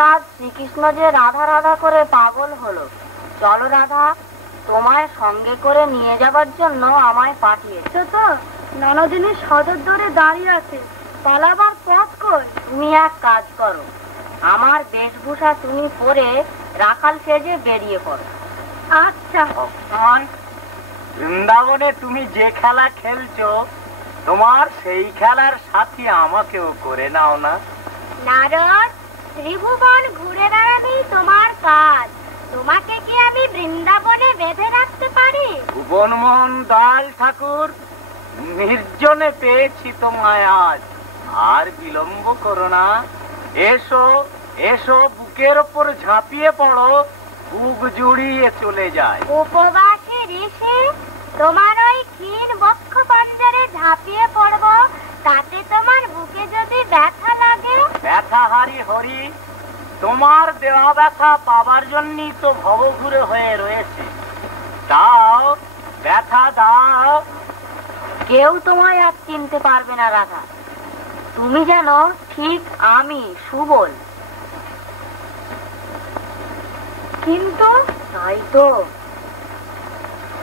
রাত শ্রীকৃষ্ণ যে রাধা রাধা করে পাগল হলো। চলো রাধা, তোমায় সঙ্গে করে নিয়ে যাবার জন্য আমায় পাঠিয়েছে। তো ননদিনী সদর দরে দাঁড়িয়ে আছে, পালাবার পথ কই? তুমি এক কাজ করো, আমার বেশভূষা তুমি পরে রাখাল সেজে বেরিয়ে পড়ো। আচ্ছা। বৃন্দাবনে তুমি যে খেলা খেলছো, তোমার সেই খেলার সাথী আমাকেও করে নাও না। নারদ, ত্রিভুবন ঘুরে বেড়াবেই তোমার কাজ, তোমাকে কি আমি বৃন্দাবনে বেঁধে রাখতে পারি? ভুবনমোহন দয়াল ঠাকুর, নির্জনে পেয়েছি তোমায় আজ, আর বিলম্ব করো না। এসো এসো, বুকের ওপর ঝাঁপিয়ে পড়ো, বুক জুড়িয়ে চলে যায়। উপবাসে ঋষি, তোমার ওই ক্ষীণ বক্ষ পঞ্জরে ঝাঁপিয়ে পড়বো, তাতে তোমার বুকে যদি ব্যথা লাগে? ব্যথা হারি হরি, তোমার দেওয়া ব্যথা পাবার জন্যই তো ভবঘুরে হয়ে রয়েছে। দাও, ব্যথা দাও। কেউ তোমায় আর চিনতে পারবে না রাধা, তুমি যেন ঠিক আমি সুবল। কিন্তু তাই তো।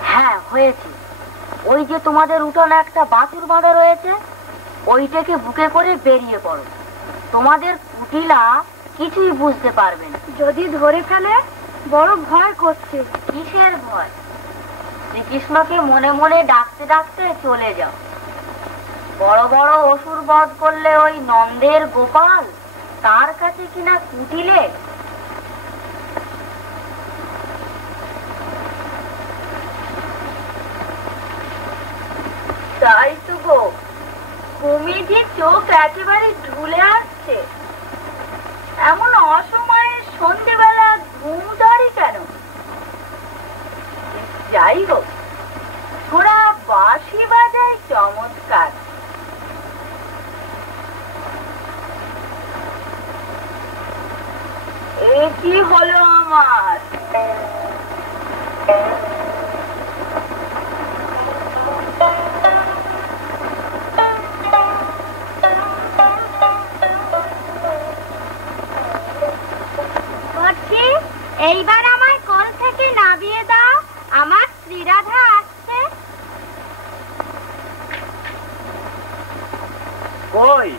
হ্যাঁ হয়েছে, ওই যে তোমাদের উঠোনে একটা বাছুর বাঁধা রয়েছে, ওইটাকে বুকে করে বেরিয়ে পড়ো। তোমাদের কুটিলা কিছুই বুঝতে পারবে না। যদি ধরে ফেলে? বড় ভয় করছে। কিসের ভয়? শ্রীকৃষ্ণকে মনে মনে ডাকতে ডাকতে চলে যাও। বড় বড় অসুর বধ করলে ওই নন্দের গোপাল, তার কাছে কিনা কুটিলে? তাই তো গো, কুমিঝির চোখ একেবারে ঢুলে আসছে। এমন অসময়ে সন্ধ্যেবেলা ঘুম ধরে কেন? যাই হোক, ওরা বাঁশি বাজায় চমৎকার। এ কি হলো আমার? এইবার আমায় কোল থেকে নামিয়ে দাও, আমার শ্রীরাধা আসছে। কই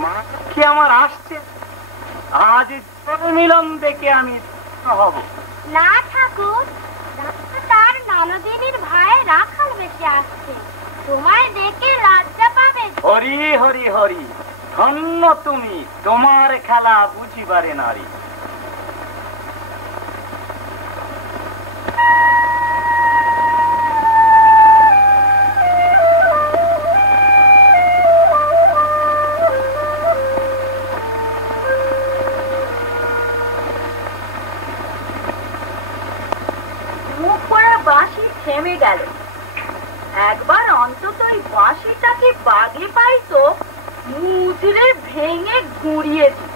মা কি আমার আসছে? আজ মিলন দেখে আমি হব না ঠাকুর, তার ননদিনীর ভাই রাখাল বেশি আসছে, তোমায় দেখে লজ্জা পাবে। হরি হরি হরি, ধন্য তুমি, তোমার খেলা বুঝিবারে নারী। বাঁশি থেমে গেল। একবার অন্তত ওই বাঁশিটাকে বাগে পাইতো, মুচড়ে ভেঙে গুঁড়িয়ে দিত।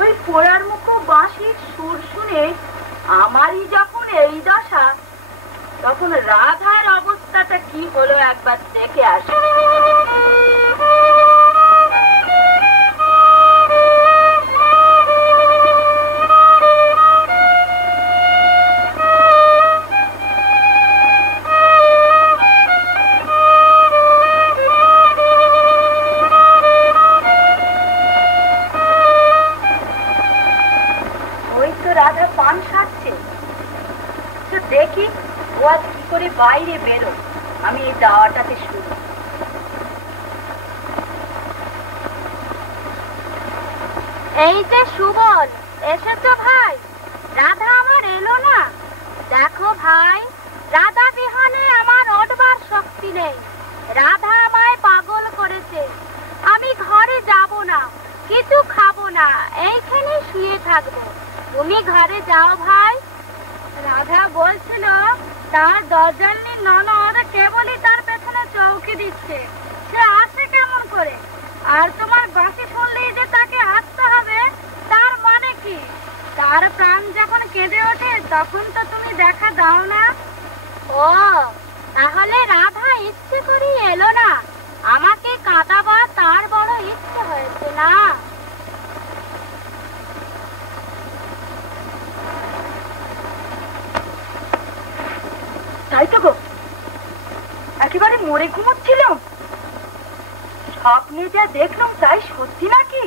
ওই পোড়ার মুখো বাঁশির সুর শুনে আমারই যখন এই দশা, তখন রাধার অবস্থাটা কি হলো একবার দেখে আসে। রাধা পান সারছে, দেখি ও আজ কি করে বাইরে বেরো, আমি এই দাওয়াটাতে শুনি। এই যে সুবল, এসেছো ভাই? রাধা আমার এলো না। দেখো ভাই, রাধা বিহানে আমার ওঠবার শক্তি নেই। রাধা আমায় পাগল করেছে। আমি ঘরে যাব না, কিছু খাবো না, এইখানে শুয়ে থাকবো। তুমি ঘরে যাও ভাই। রাধা বলছিল তার দরজালনি ননদ কেবলই তার পেছনে চৌকি দিচ্ছে, সে আসে কেমন করে? আর তোমার বাঁশি শুনলেই যে তাকে আসতে হবে, তার মানে কি? তার প্রাণ যখন কেঁদে ওঠে তখন তো তুমি দেখা দাও না। ও তাহলে রাধা ইচ্ছে করে এলো না, আমাকে কাঁদাবার তার বড় ইচ্ছে হয়েছে না? করে ঘুমোচ্ছিলাম, স্বপ্নে যা দেখলাম তাই সত্যি নাকি?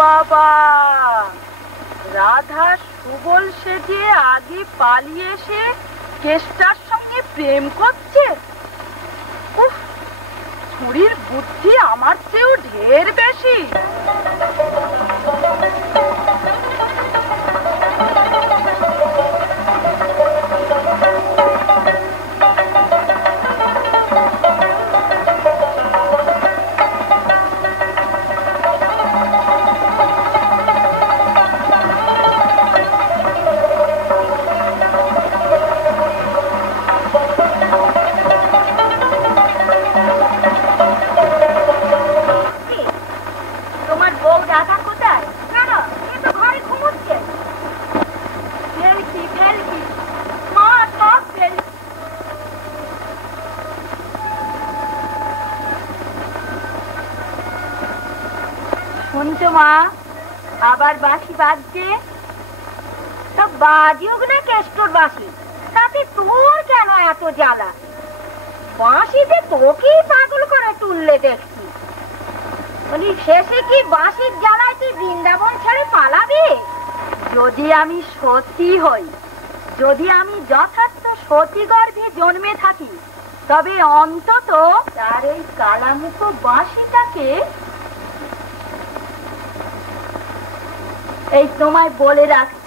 বাবা, রাধা সুবল সেজে আগে পালিয়ে এসে কেষ্টার সঙ্গে প্রেম করছে। উফ, ছুরির বুদ্ধি আমার চেয়েও ঢের বেশি। শুনছো মা, আবার বাঁশি বাজছে। সব বাজিওক না কেষ্টর বাঁশি, তাতে তোর কেন এত জ্বালা? বাঁশি যে তোকেই পাগল করে তুললে দেখছি। বলি শেষে কি বাঁশির জ্বালায় তুই বৃন্দাবন ছেড়ে পালাবি? যদি আমি সতী হই, যদি আমি যথার্থ সতী গর্ভে জন্মে থাকি, তবে অন্তত তার এই কালামুখ বাঁশিটাকে এই তোমায় বলে রাখছি।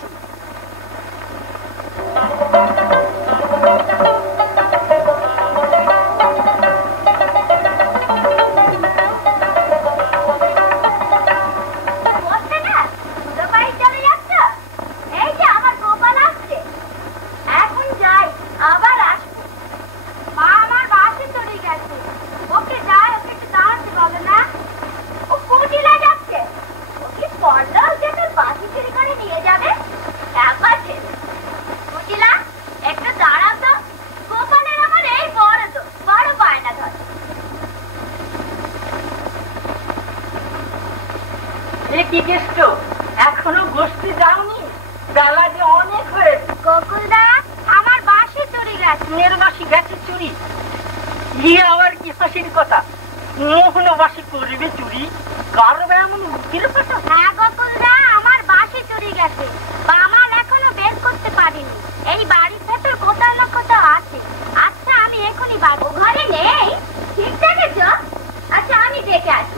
এখনো গোষ্ঠী যাওনি? বেলা যে অনেক হয়েছে। গোকুলদা, আমার বাঁশি চুরি গেছে। মেয়ের বাঁশি গেছে চুরি? আবার কি হাসির কথা? মোহনো বাসি করবে চুরি, কারবে এমন উকিল কথা? হ্যাঁ গোকুলদা, আমার বাসি চুরি গেছে, আমার এখনো বের করতে পারিনি। এই বাড়ির ভেতর কোথাও না কোথাও আছে। আচ্ছা আমি এখনই বাড়ি। ঘরে নেই? ঠিক দেখেছ? আচ্ছা আমি ডেকে আসি।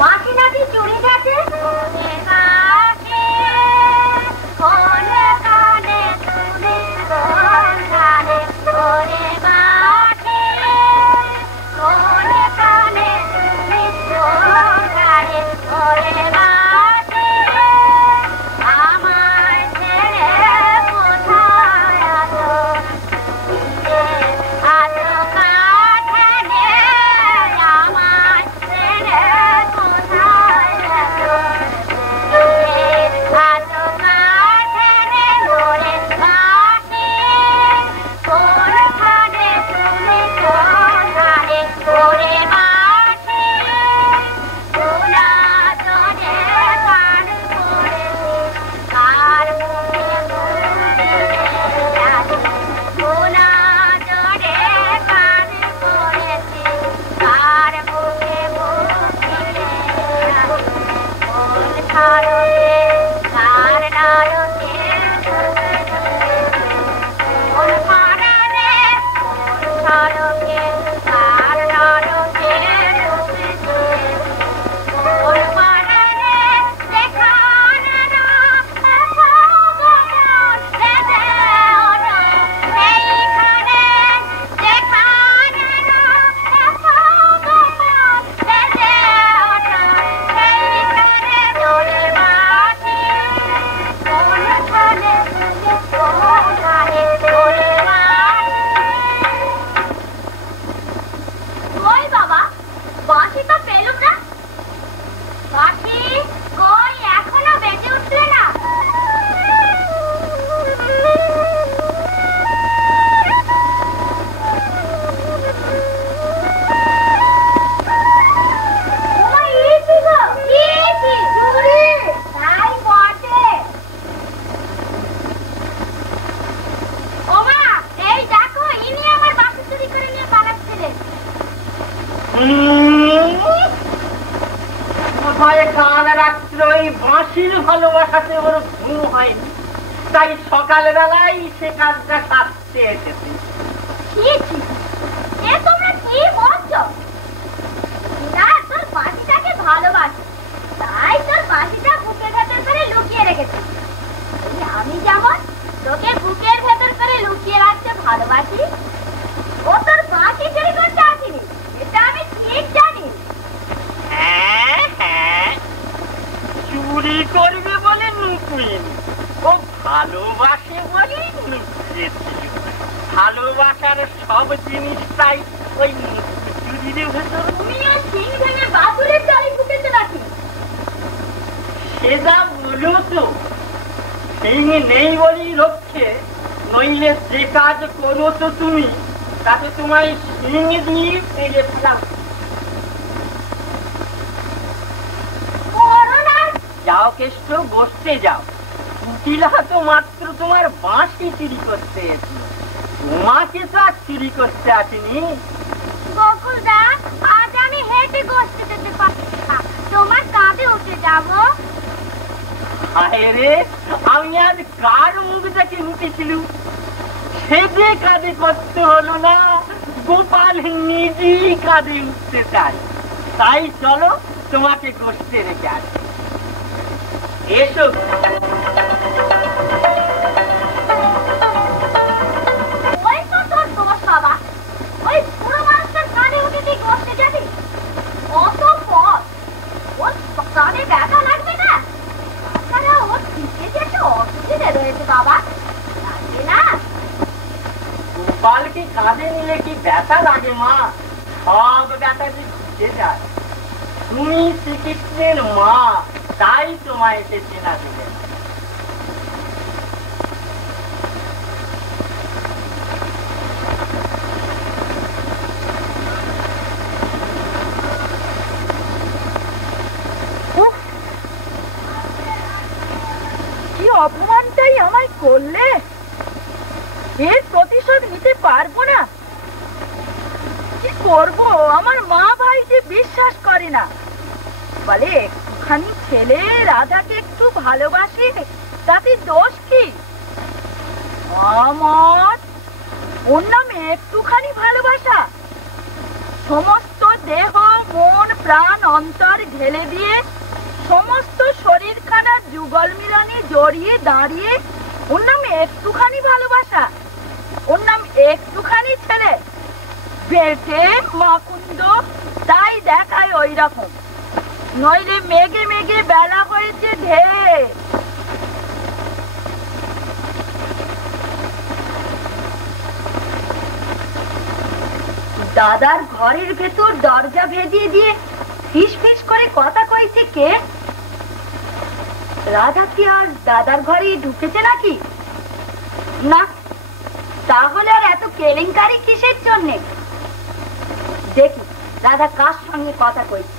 বাসি নাকি চুরি গেছে? ভালোবাসাতে ওর ঘুম হয়নি, তাই সকালে বেলায় সে কাজটা সারতে এসেছে। তোমরা কি বলছো? না, তোর বাসিটাকে ভালোবাসে, তাই তোর বাসিটা বুকের ভেতর করে লুকিয়ে রেখেছে। আমি যেমন তোকে বুকের ভেতর করে লুকিয়ে রাখতে ভালোবাসি, ও তোর বাসি চুরি করতে আসেনি, এটা আমি ঠিক জানি। হ্যাঁ হ্যাঁ, চুরি করবে বলে লুকিয়ে, ও ভালোবাসে বলে লুকিয়েছিল। ভালোবাসার সব জিনিসটাই ওই চুরির ভেতর। তুমিও সিং ভেঙে বাদুরের চালি ফুটেছে নাকি? সে যা বলো তো, সিং নেই বলি রক্ষে, নইলে যে কাজ করো তো তুমি, তাতে তোমায় সিং দিয়ে ফেলে ফেলাম। যাও কেষ্ট, বসতে যাও। কুটিলা তো মাত্র তোমার বাঁশি চুরি করতে এসেছিল, তোমাকে তো আর চুরি করতে আসেনি। গোকুলদা, আজ আমি হেঁটে গোষ্ঠী যেতে পারছি না, তোমার কাঁধে উঠে যাবো। হায় রে, আমি আজ কার মুখ দেখে উঠেছিল, সে যে কাঁধে করতে হলো না, গোপাল নিজেই কাঁধে উঠতে চায়। তাই চলো তোমাকে গোষ্ঠে রেখে আসি। এসো। ওই তো তোর দোষ বাবা, ওই পুরো মানুষের কানে উঠে তুই গোষ্ঠে যাবি? অত পথ, ওর কানে ব্যথা লাগবে না? তাছাড়া ওর দিকে যে একটা অসুবিধে রয়েছে বাবা, লাগবে না? গোপালকে কাঁধে নিলে কি ব্যথা লাগে মা? সব ব্যথা যে ঘুচে যায়। তুমি শ্রীকৃষ্ণের মা, তাই তোমায় এসে চেনা দেবে। আমায় করলে, এর প্রতিশোধ নিতে পারবো না। কি করবো, আমার মা ভাই যে বিশ্বাস করে না, বলে একটুখানি ছেলে রাধাকে একটু ভালোবাসি, তাতে দোষ কি? আমার ওর নামে একটুখানি ভালোবাসা, সমস্ত দেহ মন প্রাণ অন্তর ঢেলে দিয়ে সমস্ত শরীরখানা যুগল মিলনে জড়িয়ে দাঁড়িয়ে ওর নামে একটুখানি ভালোবাসা, ওর নাম একটুখানি ছেলে, বেটে মাকুন্দ তাই দেখায় ওই রকম, নইলে মেঘে মেঘে বেলা হয়েছে ঢের। দাদার ঘরের ভেতর দরজা ভেদিয়ে দিয়ে ফিস ফিস করে কথা কইছে কে? রাধা কি আর দাদার ঘরে ঢুকেছে নাকি? না, তাহলে আর এত কেলেঙ্কারি কিসের জন্যে? দেখি রাধা কার সঙ্গে কথা কইছে।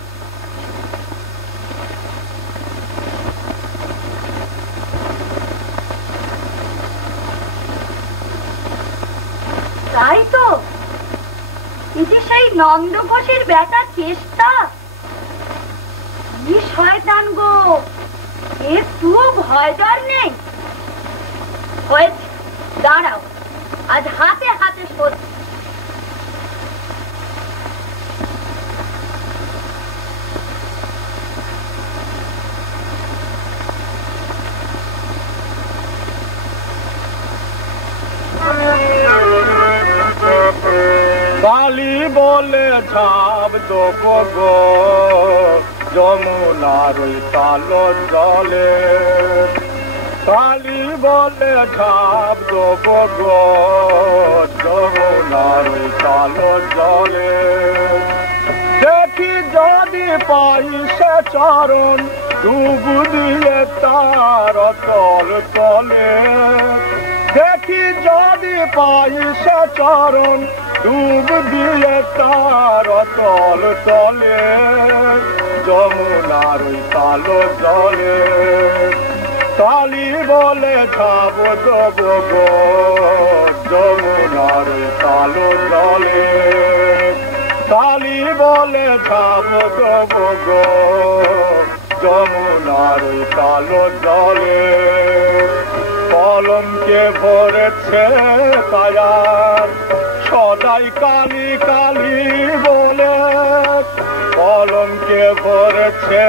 তাই তো, এই যে সেই নন্দ ঘোষের বেটা চেষ্টা, কি শয়তান গো, একটুও ভয় ডর নেই। হয়েছে, দাঁড়াও, আজ হাতে হাতে শোধ। কালী বলে ঝাঁপ দেবো গো যমুনার ওই কালো জলে, কালী বলে ঝাঁপ দেবো গো যমুনার ওই কালো জলে, দেখি যদি পাই সে চরণ ডুব দিয়ে তার তল তলে, দেখি যদি পাই সে চরণ ডুব দিয়ে তার তল তলে, যমুনার ওই কালো জলে, কালী বলে ঝাঁপ দেবো গো যমুনার ওই কালো জলে, কালী বলে ঝাঁপ দেবো গো যমুনার ওই কালো জলে, কলমকে ভরেছে কায়ার সদাই কালী কালী বলে, কলমকে ভরেছে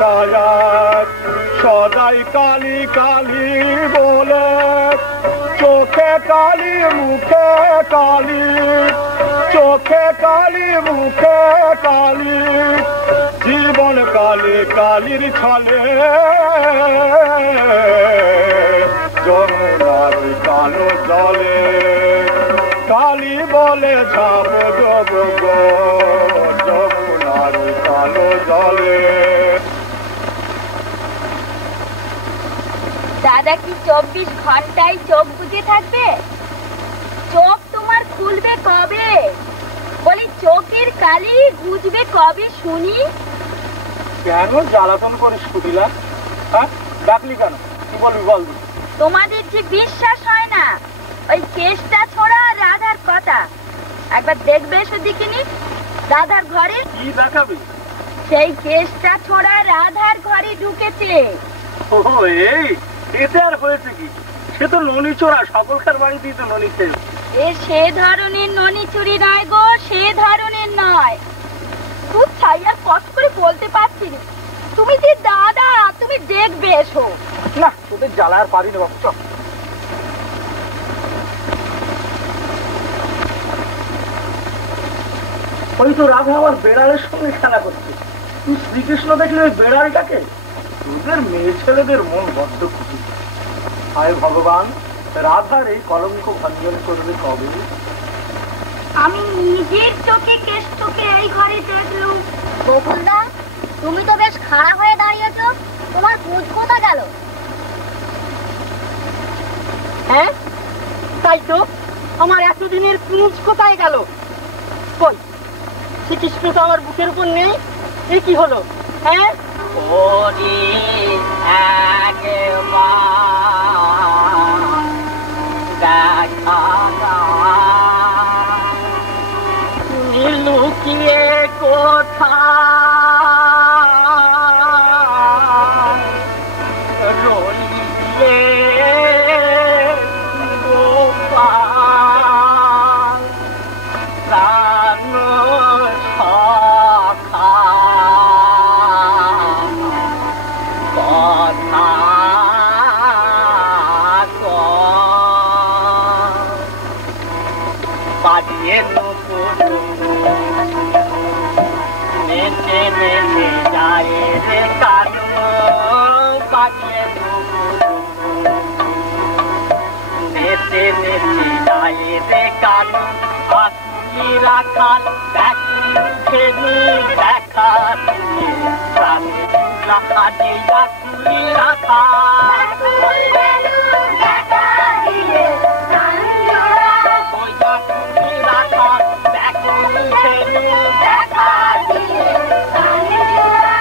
কায়ার সদাই কালী কালী বলে, চোখে কালী মুখে কালী, চোখে কালী মুখে কালী, জীবন কালী কালীর ছলে, যমুনার ওই কালো জলে, কালী বলে ঝাঁপ দেবো গো যমুনার ওই কালো জলে। দাদা কি 24 ঘন্টায় চোখ বুজে থাকবে? চোখ তোমার খুলবে কবে? বলি চোখের কালি বুঝবে কবে শুনি? কেন জ্বালাতন করিস সুদিলা? হ্যাঁ, ডাকলি কেন? কি বলবি বল। তোমাদের যে বিশ্বাস হয় না, ওই কেসটা ছোড়া রাধার কথা একবার দেখবে সেদিকিনি দাদার ঘরে। কি দেখাবি? সেই কেসটা ছোড়া রাধার ঘরে ঢুকেছে। ও এই, এতে আর হয়েছে কি? সে তো ননি চোরা, সকলকার বাড়িতেই তো ননি খেয়ে। এ সে ধরনের ননি চুরি নয় গো, সে ধরনের নয়। খুব ছাইয়ার কষ্ট করে বলতে পারছি না। তুমি যে দাদা, তুমি দেখবে এসো। না, তোদের জ্বালা আর পারি না বাবু, চল। ওই তো রাধা আমার বেড়ালের সঙ্গে খেলা করছে। তুই শ্রীকৃষ্ণ দেখলে ওই বেড়ালটাকে? তোদের মেয়ে ছেলেদের মন বড্ড খুশি। হায় ভগবান, রাধার এই কলঙ্ক ভঞ্জন করবে কবে? আমি নিজের চোখে কেষ্টকে এই ঘরে দেখলুম। বকুলদা, তুমি তো বেশ খাড়া হয়ে দাঁড়িয়েছ, তোমার পুজ কোথা গেল? হ্যাঁ, তাই তো, আমার এতদিনের পুঁজ কোথায় গেল? কই, শ্রীকৃষ্ণ তো আমার বুকের উপর নেই। এ কি হলো? হ্যাঁ, ওরে একবার বাজিয়ে নুপুর নেচে নেচে যায় রে কানু বাজিয়ে নুপুর নেচে নেচে যায় রে কানু আসুনি রাখাল দেখুনি দেখা দিয়ে প্রাণে চুলা কাটে আসুনি রাখাল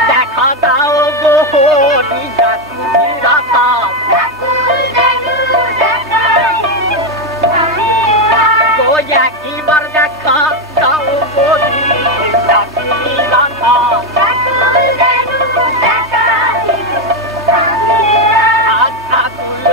দেখা দাও গো হরি যাতুনি রাখা গো একবার দেখা দাও গো যাতুনি রাখা আচ্ছা তুল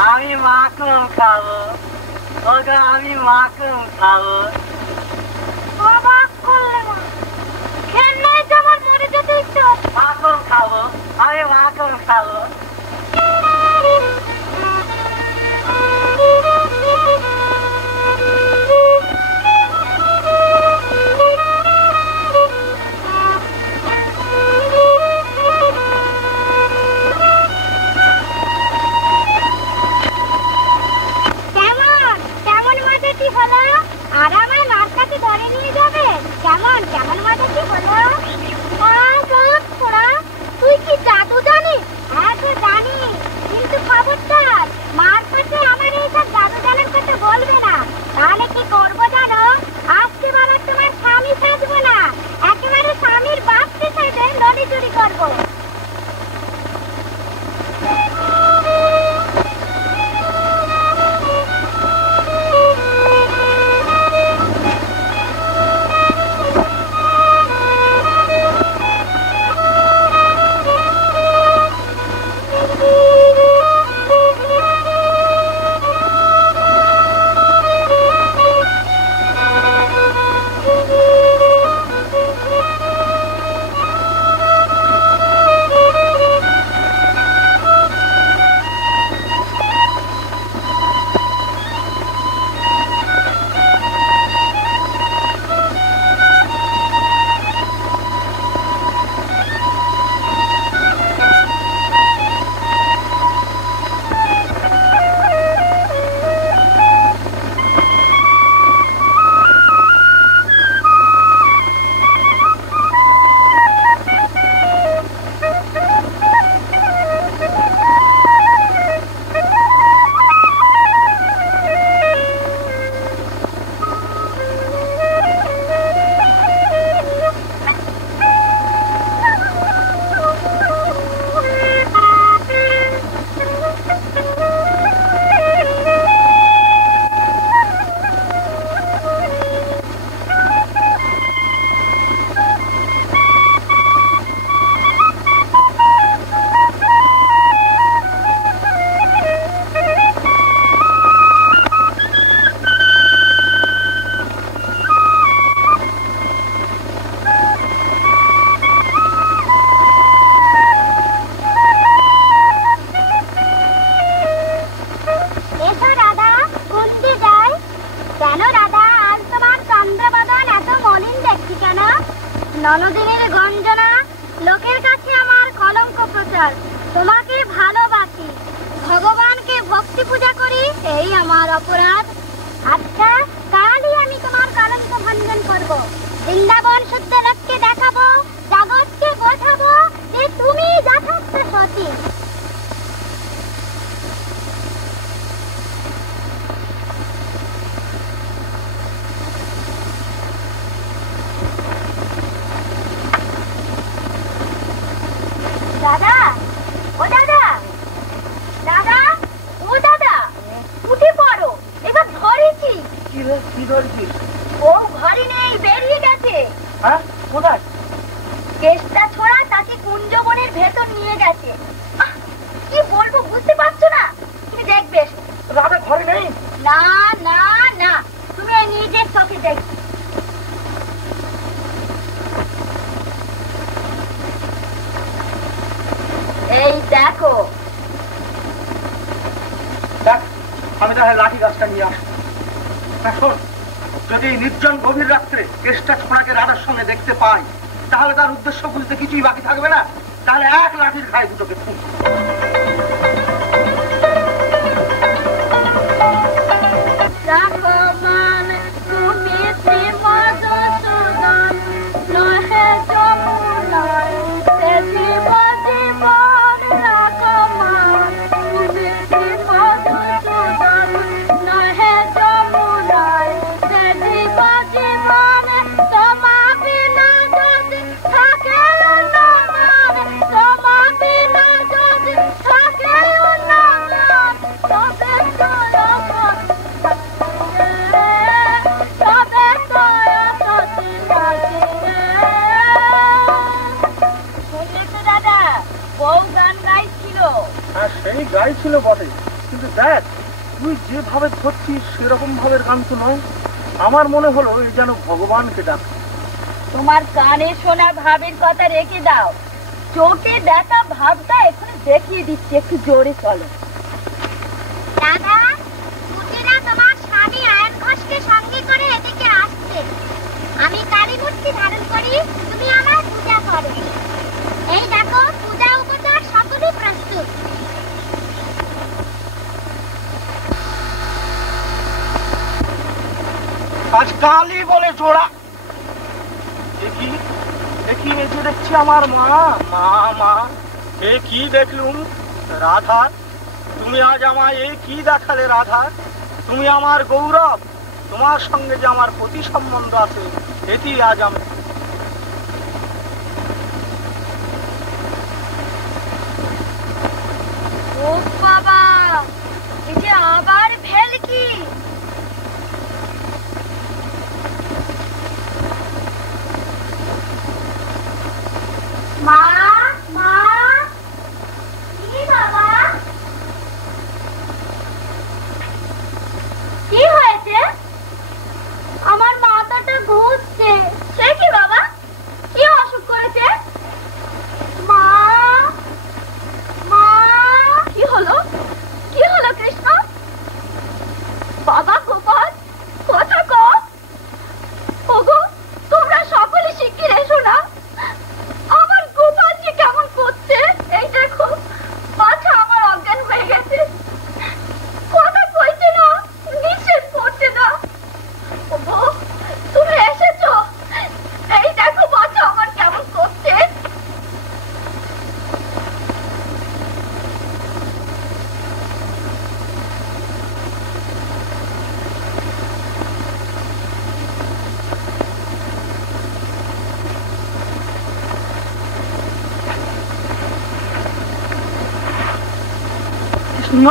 আমি মাখন খাবো, ওগো আমি মাখন খাবো। অবাক করলে মা, খেয়ে আমার মরে যেতে ইচ্ছে। মাখন খাবো, আমি মাখন খাবো। আর আমার মার কাছে ধরে নিয়ে যাবে। কেমন কেমন মজা কি হলো? তুই কি জাদু জানিস? হ্যাঁ তো জানি, কিন্তু খবরদার মার কাছে আমার এইসব জাদু জানার কথা বলবে না। তাহলে কি করবো জানো? আজকে বলার তোমার স্বামী সাজবো না, একেবারে স্বামীর বাপকে সাজে নলি চুরি করবো। ননদিনীর গঞ্জনা, লোকের কাছে আমার কলঙ্ক প্রচার। তোমাকে ভালোবাসি, ভগবানকে ভক্তি পূজা করি, এই আমার অপরাধ। আচ্ছা, কালই আমি তোমার কলঙ্ক ভঞ্জন করব। বৃন্দাবন শুদ্ধ লোককে দেখাবো, জগৎকে বোঝাবো যে তুমি যথার্থ সতী। দাদা, ও দাদা, দাদা, ও দাদা, উঠে পড়ো, এবার ধরেছি। কি ধরেছিস? ও ঘরে নেই, বেরিয়ে গেছে। হ্যাঁ, কোথায়? কেষ্টা ছোড়া তাকে কুঞ্জবনের ভেতর নিয়ে গেছে। কি বলবো বুঝতে পারছো না? তুমি দেখবে। রাধা ঘরে নেই? না না না, তুমি নিজের চোখে দেখবে। এই দেখো। দেখ, আমি তাহলে লাঠি গাছটা নিয়ে আসবো। হ্যাঁ শোন, যদি নির্জন গভীর রাত্রে কেষ্টা ছোড়াকে রাধার সঙ্গে দেখতে পাই, তাহলে তার উদ্দেশ্য বুঝতে কিছুই বাকি থাকবে না। তাহলে এক লাঠির খায় দুটোকে খুব। দেখ তুই যেভাবে ধরছিস সেরকম ভাবের গান তো নয়। আমার মনে হলো এই যেন ভগবানকে ডাক। তোমার কানে শোনা ভাবের কথা রেখে দাও, চোখে দেখা ভাবটা এখানে দেখিয়ে দিচ্ছি, একটু জোরে চলো। দাদা, পুতিরা তোমার স্বামী আয়ন ঘোষকে সঙ্গে করে এদিকে আসছে। আমি কালী মূর্তি ধারণ করি, তুমি আমার পূজা করো। এই দেখো, পূজা উপচার সকলই প্রস্তুত। আজ কালী বলে জোড়া। দেখি দেখি, এই যে দেখছি আমার মা। মা মা, এ কি দেখলুম? রাধা, তুমি আজ আমায় এই কি দেখালে? রাধা, তুমি আমার গৌরব, তোমার সঙ্গে যে আমার প্রতি সম্বন্ধ আছে এটি আজ আমি। ও বাবা, এই যে আবার ভেলকি। মা, মা, কি বাবা? কি হয়েছে? আমার মাথাটা ঘুরছে। সে কি বাবা? কি অসুখ করেছে? মা, মা, কি হলো? কি হলো কৃষ্ণ? বাবা গোপাল, কথা কও। ওগো, তোমরা সকলে শিগগির এসো না। আমার গোপাল যে কেমন করছে, এই দেখো, মাথা আমার অজ্ঞান হয়ে গেছে, কথা কইছে না, নিঃশ্বাস পড়ছে না। ওগো, তুমি এসেছো, এই দেখো মাথা আমার কেমন করছে। কৃষ্ণ,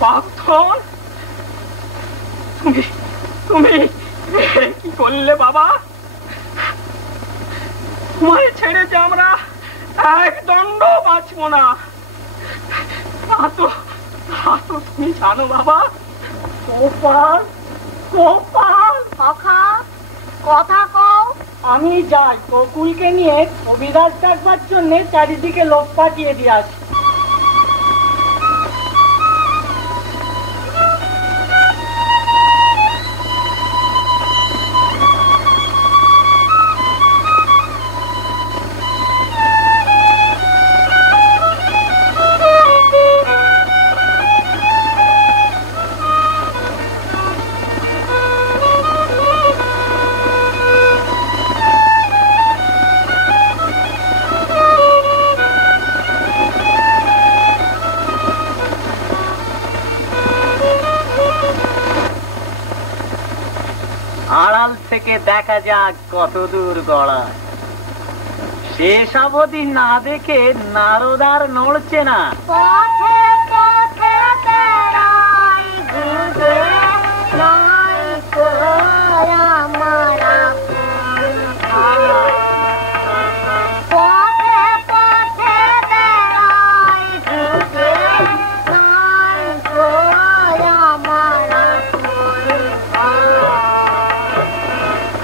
পার্থন, তুমি তুমি কি করলে বাবা? তোমায় ছেড়ে যে আমরা এক দণ্ড বাঁচব না, তা তো তুমি জানো বাবা। গোপাল, গোপাল, সখা, কথা কও। আমি যাই গোকুলকে নিয়ে কবিরাজ ডাকবার জন্য চারিদিকে লোক পাঠিয়ে দিয়ে আসি। আড়াল থেকে দেখা যাক কত দূর গড়া। শেষ অবধি না দেখে নারদার নড়ছে না। পথে পথে বেড়াই ঘুরে, নাই করা মারা পথে পথে বেড়াই ঘুরে, নাই করা মারা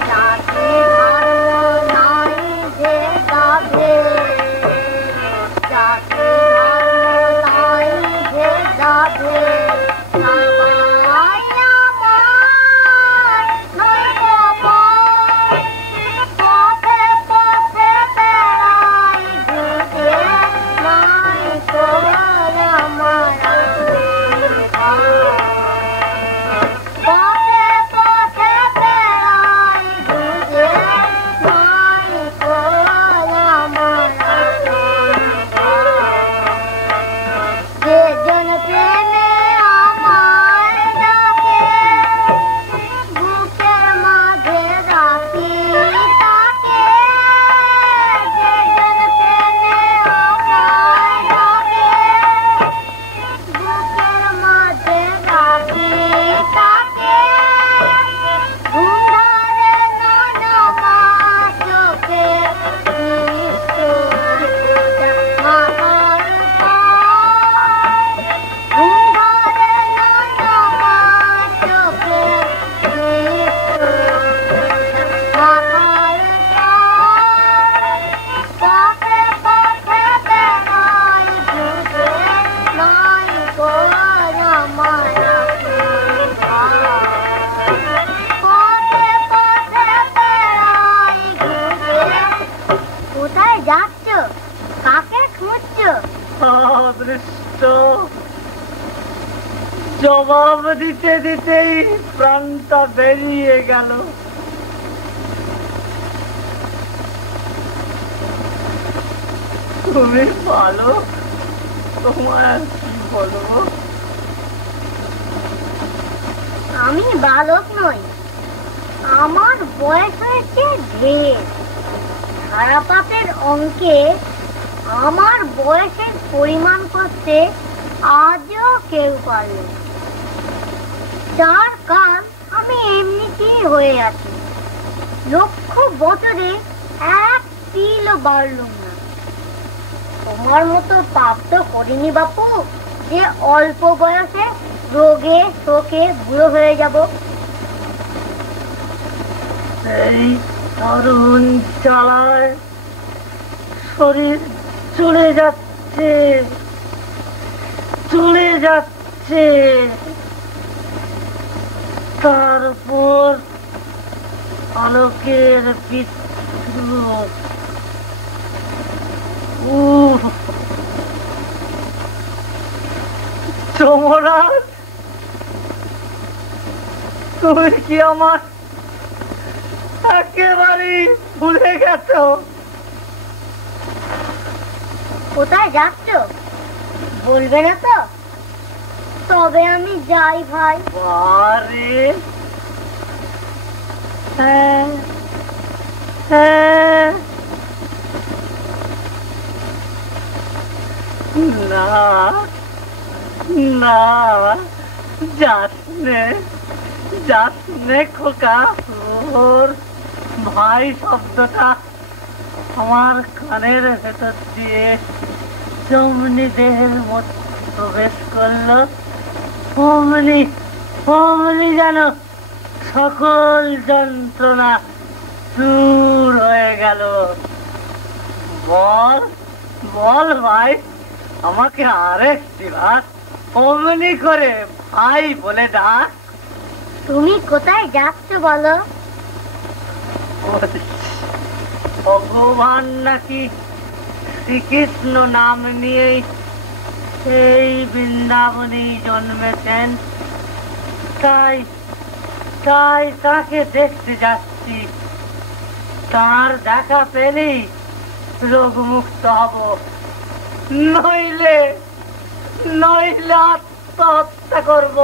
জাতি ধর্ম নাই যে গাধে, জাতি ধর্ম নাই যে গাধে, সবাই আমার নয় গোপাল। পথে পথে বেড়াই ঘুরে, নাই করা মারা পথে পথে বেড়াই ঘুরে, নাই করা মারা যেজন প্রেমে জবাব দিতে দিতেই প্রাণটা বেরিয়ে গেল। তুমি ভালো, তোমার কি বলবো? আমি বালক নই, আমার বয়স হয়েছে ঢের। সারা পাপের অঙ্কে আমার বয়সের পরিমাণ করতে আজও কেউ পারল না। যার কাল আমি এমনিতেই হয়ে আছি, লক্ষ বছরে এক তিলও বাড়লুম না। তোমার মতো পাপ তো করিনি বাপু যে অল্প বয়সে রোগে শোকে বুড়ো হয়ে যাব। এই তরুণ চালায় শরীর চলে যাচ্ছে, চলে যাচ্ছে। তারপর আলোকের পিতৃ যমরাজ, তুমি কি আমার একেবারে ভুলে গেছো? কোথায় যাচ্ছ বলবে না তো? তবে আমি যাই ভাই। বারে, হ্যাঁ হ্যাঁ, না না, যাসনে যাসনে খোকা। ওর ভাই শব্দটা আমার কানের ভেতর দিয়ে যেমনি দেহের মধ্যে প্রবেশ করলো, অমনি অমনি যেন সকল যন্ত্রণা দূর হয়ে গেল। বল বল ভাই, আমাকে আরেকটি বার অমনি করে ভাই বলে ডাক। তুমি কোথায় যাচ্ছ বলো? ভগবান নাকি শ্রীকৃষ্ণ নাম নিয়েই সেই বৃন্দাবনে জন্মেছেন, তাই তাই তাকে দেখতে যাচ্ছি। তার দেখা পেলেই রোগমুক্ত হব, নইলে নইলে আত্মহত্যা করব।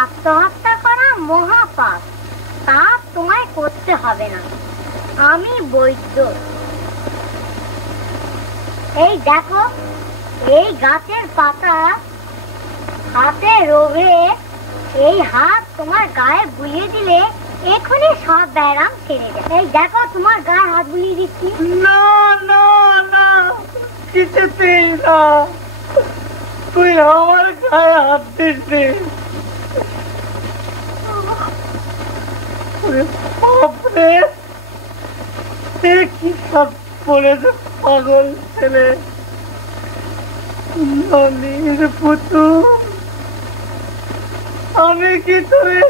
আত্মহত্যা করা মহাপাপ, তা তোমায় করতে হবে না। আমি বৈদ্য। এই দেখো, এই গাছের পাতা হাতে রোগে, এই হাত তোমার গায়ে বুলিয়ে দিলে এখনই সব ব্যারাম ছেড়ে যায়। এই দেখো, তোমার গায়ে হাত বুলিয়ে দিচ্ছি। না না না, কিছুতেই না, তুই আমার গায়ে হাত দিসনি। বাপরে, কি সব পড়েছে পাগল ছেলে। ননির পুতুল, আমি কি তুমি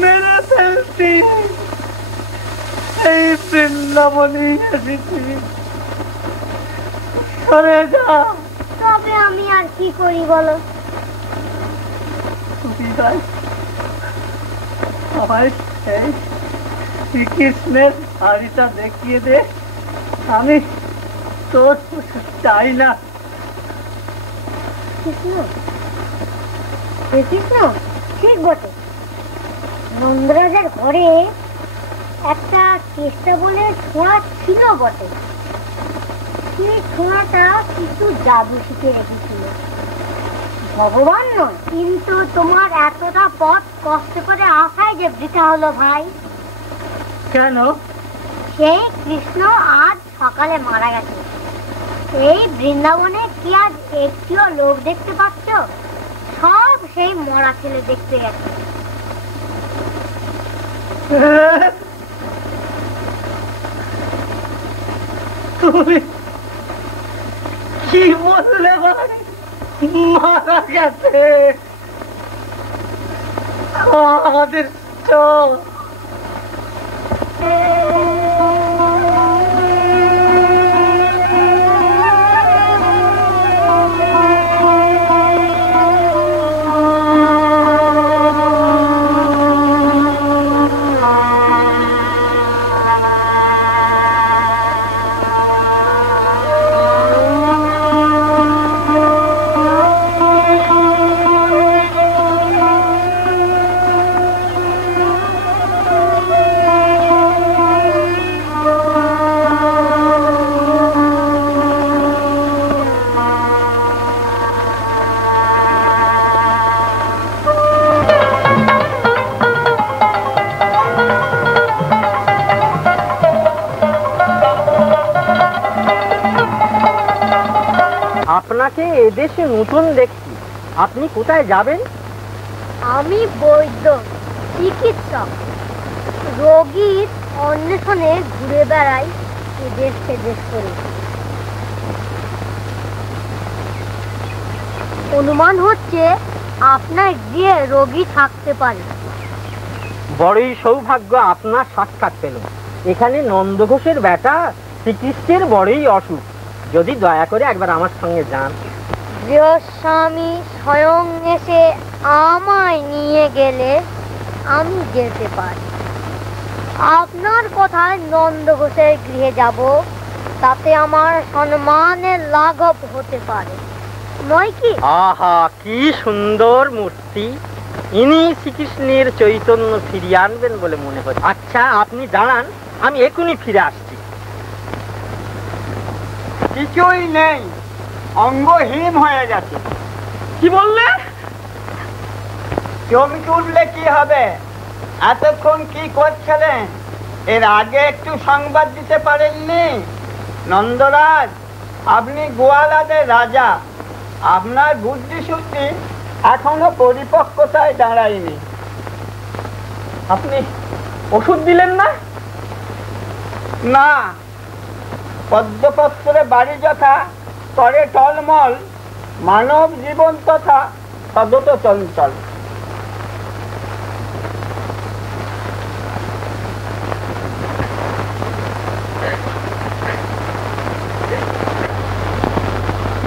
মেরে ফেলছি? এই বৃন্দাবনে এসেছি, সরে যা। তবে আমি আর কি করি বলো? আমার সেই শ্রীকৃষ্ণের শাড়িটা দেখিয়ে দে, আমি তোর চাই না। কৃষ্ণ, শ্রীকৃষ্ণ ঠিক বটে। নন্দরাজার ঘরে একটা চেষ্টা বলে ছোঁড়া ছিল বটে। সেই ছোঁড়াটা কিছু জাদু শিখে রেখেছিল। ভগবান নয়, কিন্তু তোমার এতটা পথ কষ্ট করে আসায় যে বৃথা হলো ভাই। কেন? সেই কৃষ্ণ আজ সকালে মারা গেছে। এই বৃন্দাবনে কি আজ একটিও লোক দেখতে পাচ্ছ? সব সেই মরা ছেলে দেখতে গেছে। তুমি কি বললে ভাই? মারা গেছে? আমাদের আপনাকে এদেশে নতুন দেখছি, আপনি কোথায় যাবেন? আমি বৈদ্য, চিকিৎসক, রোগীর অন্বেষণে ঘুরে বেড়াই এদেশ সেদেশ করে। অনুমান হচ্ছে আপনার গিয়ে রোগী থাকতে পারে। বড়ই সৌভাগ্য আপনার সাক্ষাৎ পেল। এখানে নন্দ ঘোষের বেটা শ্রীকৃষ্ণের বড়ই অসুখ, যদি দয়া করে একবার আমার সঙ্গে যান। গৃহস্বামী স্বয়ং এসে আমায় নিয়ে গেলে আমি যেতে পারি। আপনার কথায় নন্দ ঘোষের গৃহে যাব, তাতে আমার সম্মানের লাঘব হতে পারে, নয় কি? আহা, কি সুন্দর মূর্তি! ইনি শ্রীকৃষ্ণের চৈতন্য ফিরিয়ে আনবেন বলে মনে হয়। আচ্ছা, আপনি দাঁড়ান, আমি এখনই ফিরে আসছি। কিছুই নেই, অঙ্গহীন হয়ে গেছে। কি বললে? চোখ তুললে কি হবে? এতক্ষণ কি করছিলেন? এর আগে একটু সংবাদ দিতে পারেননি? নন্দরাজ, আপনি গোয়ালাদের রাজা, আপনার বুদ্ধি শুদ্ধি এখনো পরিপক্কতায় দাঁড়ায়নি। আপনি ওষুধ দিলেন না? না, পদ্মপত্রে বাড়ি যথা করে টলমল, মানব জীবন তথা সদত চঞ্চল।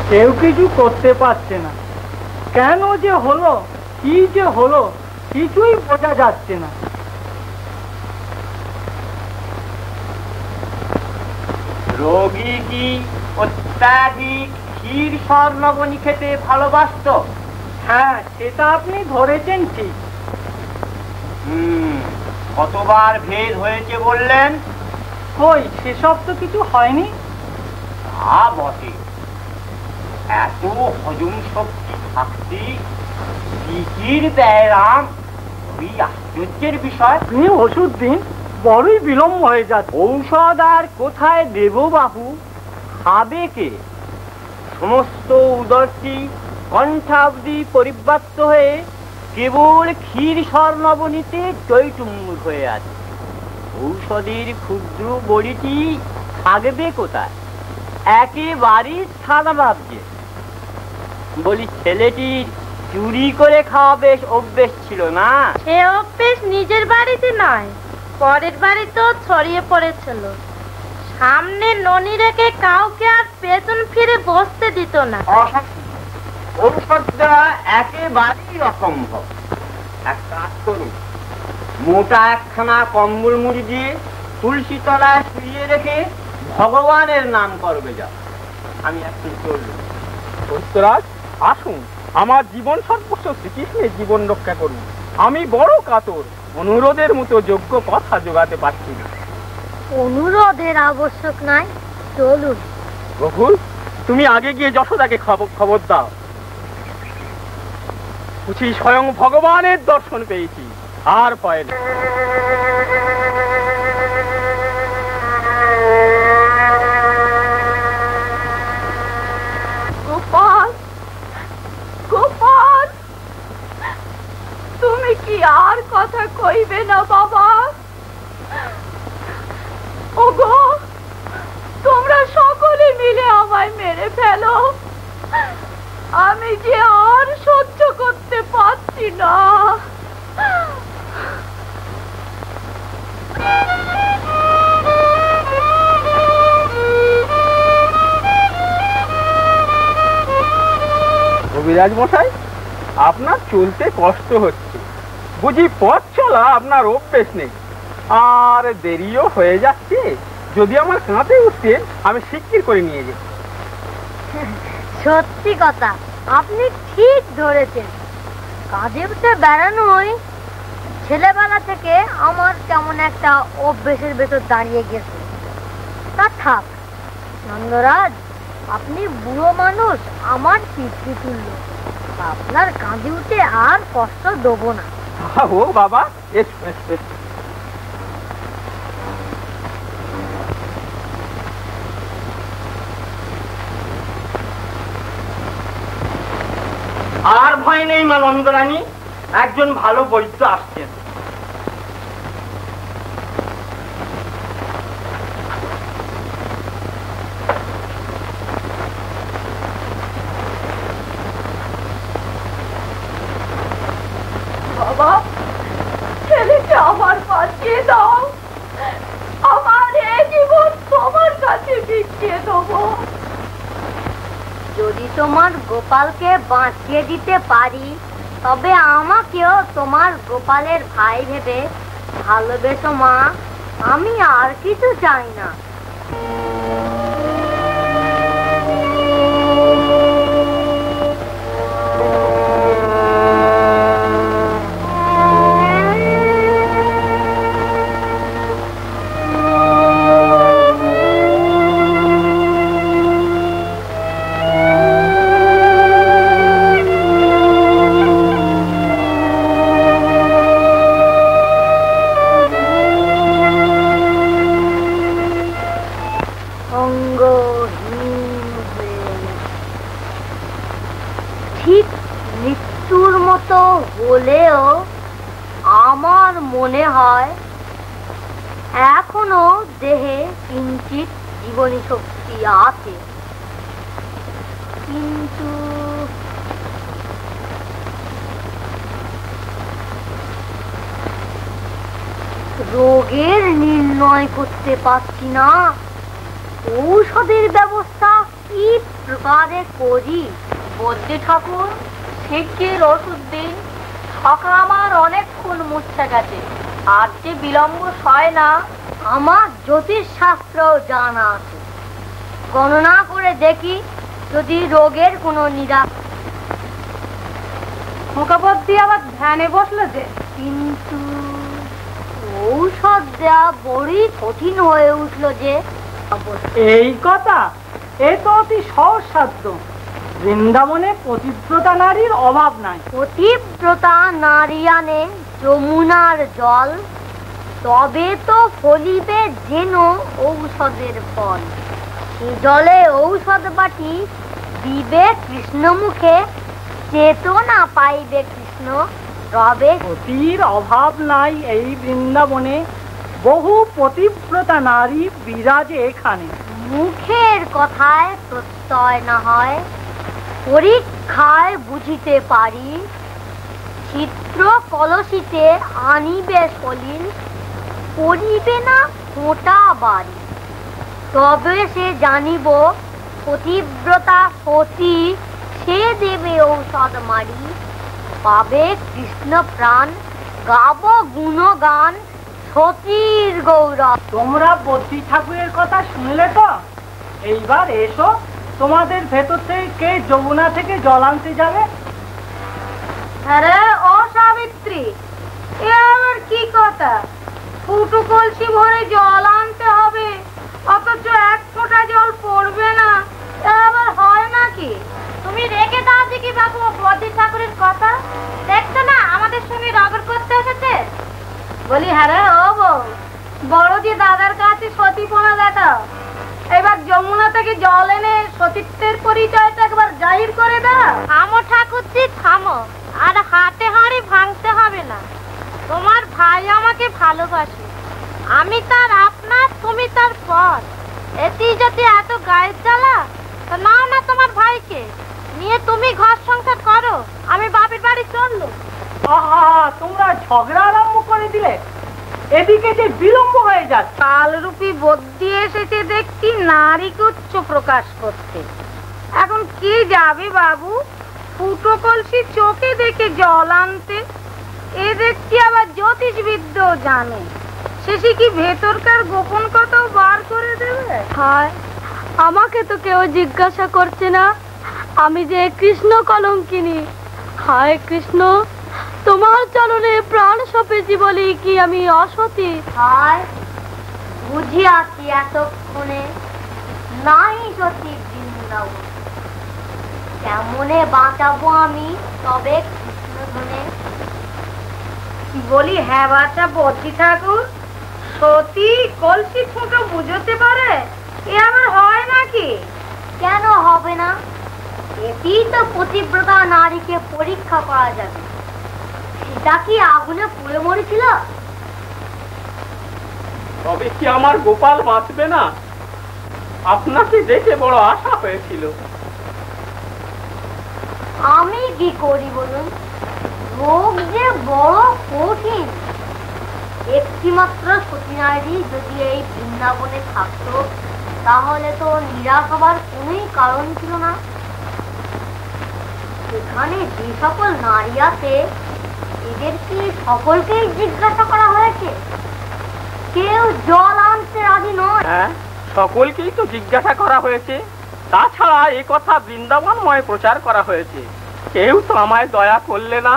কেউ কিছু করতে পারছে না, কেন যে হলো, কি যে হলো, কিছুই বোঝা যাচ্ছে না। রোগী কি অত্যাধিক ক্ষীর স্বর্ণবনী খেতে ভালোবাসত? হ্যাঁ, সেটা আপনি ধরেছেন ঠিক। কতবার ভেদ হয়েছে বললেন? কই, সেসব তো কিছু হয়নি। তা বটে, এত হজম শক্তি থাকতে কি ব্যায়াম, খুবই আশ্চর্যের বিষয়। আপনি ওষুধ দিন, বড়ই বিলম্ব হয়ে যাচ্ছে। ঔষধ আর কোথায় দেব বাবু? খাবে কে? সমস্ত উদরটি কণ্ঠাবধি পরিব্যাপ্ত হয়ে কেবল ক্ষীর স্বর্ণবনীতে চৈটুম্বুর হয়ে আছে। ঔষধের ক্ষুদ্র বড়িটি থাকবে কোথায়? একেবারেই সাদা ভাবছে। বলি, ছেলেটির চুরি করে খাওয়া বেশ অভ্যেস ছিল না? সে অভ্যেস নিজের বাড়িতে নয়, পরের বাড়িতেও ছড়িয়ে পড়েছিল। সামনে ননি রেখে কাউকে আর পেছন ফিরে বসতে দিত না। ঔষধ দেওয়া একেবারেই অসম্ভব। এক কাজ করুন, মোটা একখানা কম্বল মুড়ি দিয়ে তুলসী তলায় শুয়ে রেখে ভগবানের নাম করবে যা। আমি এখন চললাম। সত্যরাজ, আসুন, আমার জীবন সর্বস্ব শ্রীকৃষ্ণের জীবন রক্ষা করুন। আমি বড় কাতর, অনুরোধের মতো যোগ্য কথা জোগাতে পারছি না। অনুরোধের আবশ্যক নাই, চলুন। রঘুল, তুমি আগে গিয়ে যশোদাকে খবর দাও। বুঝি স্বয়ং ভগবানের দর্শন পেয়েছি, আর পায় না। গোপাল, গোপাল, তুমি কি আর কথা কইবে না বাবা? ওগো, তোমরা সকলে মিলে আমায় মেরে ফেলো, আমি যে আর সহ্য করতে পারছি না। কবিরাজ মশাই, আপনার চলতে কষ্ট হচ্ছে, বুঝি পথ চলা আপনার অভ্যেস নেই, আর দেরিও হয়ে যাচ্ছে। যদি আমার কাঁধে উঠতেন, আমি শিগগির করে নিয়ে যেতাম। সত্যি কথা, আপনি ঠিক ধরেছেন। কাজে উঠে বেড়ানোই ছেলেবেলা থেকে আমার কেমন একটা অভ্যেসের ভেতর দাঁড়িয়ে গেছে। তা থাক নন্দরাজ, আপনি বুড়ো মানুষ, আমার পিতৃতুল্য, আপনার কাঁধে উঠে আর কষ্ট দেবো না। ও বাবা, এসো এসো এসো। ভয় নেই মা নন্দরানী, একজন ভালো বৈদ্য আসছেন। বাবা, ছেলেকে আমার বাঁচিয়ে দাও, আমার এই জীবন তোমার কাছে বিকিয়ে দেবো। যদি তোমার গোপালকে বাঁচিয়ে দিতে পারি, তবে আমাকেও তোমার গোপালের ভাই ভেবে ভালোবেসো মা, আমি আর কিছু চাই না। ঠিক মৃত্যুর মতো হলেও আমার মনে হয় এখনো দেহে কিঞ্চিত জীবনী শক্তি আছে, কিন্তু রোগের নির্ণয় করতে পারছি না। ঔষধের ব্যবস্থা কি প্রকারে করি? বদ্যি ঠাকুর, শিগগির ওষুধ দিন। সকাল আমার অনেকক্ষণ মুছে গেছে, আর যে বিলম্ব সয় না। আমার জ্যোতিষ শাস্ত্র জানা আছে, গণনা করে দেখি যদি রোগের কোনো মুখাবদ্ধি আবার ধ্যানে বসলো যে, কিন্তু ঔষধ দেওয়া বড়ই কঠিন হয়ে উঠলো যে। এই কথা, এ তো অতি সহজ সাধ্য। বৃন্দাবনে পতিব্রতা নারীর অভাব নাই। পতিব্রতা নারী আনে যমুনার জল, তবে তো ফলিবে যেন ঔষধের ফল। জলে ঔষধ বাটি দিবে কৃষ্ণ মুখে, চেতনা পাইবে কৃষ্ণ রবে। পতির অভাব নাই এই বৃন্দাবনে, বহু পতিব্রতা নারী বিরাজে এখানে। মুখের কথায় প্রত্যয় না হয়, পরীক্ষায় বুঝিতে পারি। চিত্র কলসিতে আনিবে সলিল, করিবে না ফোঁটা বাড়ি। তবে সে জানিব পতিব্রতা সতী, সে দেবে ঔষধ মারি। পাবে কৃষ্ণ প্রাণ, গাব গুণগান সতীর গৌরব। তোমরা বদ্যি ঠাকুরের কথা শুনলে তো? এইবার এসো, তোমাদের ভেতর থেকে কে যমুনা থেকে জল আনতে যাবে? আরে ও সাবিত্রী, এ আবার কি কথা? ফুটো কলসি ভরে জল আনতে হবে, অথচ এক ফোঁটা জল পড়বে না, এ আবার হয় নাকি? তুমি রেখে দাও দেখি বাবু বদ্যি ঠাকুরের কথা। দেখছো না আমাদের সঙ্গে রগড় করতে এসেছে? বলি হ্যাঁ রে ও বউ, বড় যে দাদার কাছে সতীপনা দেখাও। এবার যমুনা থেকে জল এনে সতীত্বের পরিচয়টা একবার জাহির করে দাও। থামো ঠাকুরজি থামো, আর হাতে হাঁড়ি ভাঙতে হবে না। তোমার ভাই আমাকে ভালোবাসে, আমি তার আপনার, তুমি তার পর। এটি যদি এত গায়ের জ্বালা, তো নাও না তোমার ভাইকে নিয়ে তুমি ঘর সংসার করো, আমি বাপের বাড়ি চললো। আহা, তোমরা ঝগড়া আরম্ভ করে দিলে। এদিকে যে বিলম্ব হয়ে যাচ্ছে। কালরূপী বদ্যি এসেছে দেখছি নারীকে উচ্চ প্রকাশ করতে। এখন কি যাবে বাবু ফুটো কলসি চোখে দেখে জল আনতে? এ দেখছি আবার জ্যোতিষবিদ্য জানে, শেষে কি ভেতরকার গোপন কথাও বার করে দেবে। হায়, আমাকে তো কেউ জিজ্ঞাসা করছে না, আমি যে কৃষ্ণ কলঙ্কিনী। হায় কৃষ্ণ, তোমার চরণে প্রাণ সপেছি বলি কি আমি অসতী? হায়, বুঝিয়াছি এতক্ষণে নাই সতী বৃন্দাবন। কেমনে বাঁচাবো আমি তবে কৃষ্ণ ধনে? বলি হ্যাঁ বাচ্চা বদ্যি ঠাকুর, সতী কলসি ফুটো বুঝতে পারে? এ আমার হয় নাকি? কেন হবে না? এটি তো পতিব্রতা নারীকে পরীক্ষা করা যাবে। সেটা কি আগুনে পুড়ে মরেছিল? তবে কি আমার গোপাল বাঁচবে না? আপনাকে দেখে বড় আশা হয়েছিল। আমি কি করি বলুন? রোগ যে বড় কঠিন। একটিমাত্র সতী নারী যদি এই বৃন্দাবনে থাকতো তাহলে তো নিরাশ হবার কোনোই কারণ ছিল না। সেখানে যে সকল নারী আছে এদের কি সকলকেই জিজ্ঞাসা করা হয়েছে? কেউ জল আনতে রাজি নয়। হ্যাঁ, সকলকেই তো জিজ্ঞাসা করা হয়েছে। তাছাড়া এই কথা বৃন্দাবনময় প্রচার করা হয়েছে। কেউ তো আমায় দয়া করলে না।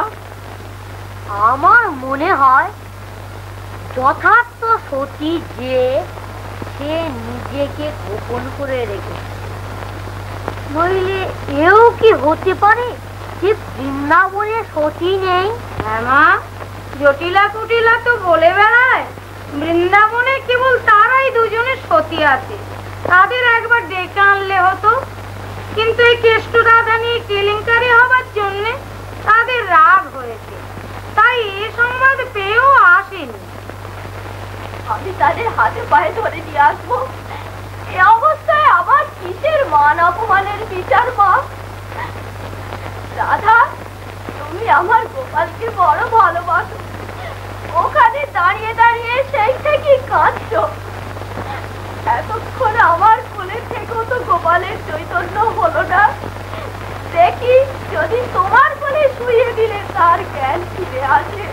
আমার মনে হয় যথার্থ সতী যে সে নিজেকে গোপন করে রেখেছে। নইলে এও কি হতে পারে যে বৃন্দাবনে সতী নেই? হ্যাঁ মা, জটিলা কুটিলা তো বলে বেড়ায় বৃন্দাবনে কেবল তারাই দুজনে সতী আছে, তাদের একবার ডেকে আনলে হতো। কিন্তু এই কেষ্ট রাধা নিয়ে কেলেঙ্কারি হবার জন্য তাদের রাগ হয়েছে, তাই এ সংবাদ পেয়েও আসেনি। আমি তাদের হাতে পায়ে ধরে নিয়ে আসবো। এ অবস্থায় আবার কিসের মান অপমানের বিচার মা? রাধা, তুমি আমার গোপালকে বড় ভালোবাসো। ওখানে দাঁড়িয়ে দাঁড়িয়ে সেই থেকে কাঁদছো। এতক্ষণ আমার কোলে থেকেও তো গোপালের চৈতন্য হলো না। দেখি যদি তোমার কোলে শুয়ে দিলে তার জ্ঞান ফিরে আসে।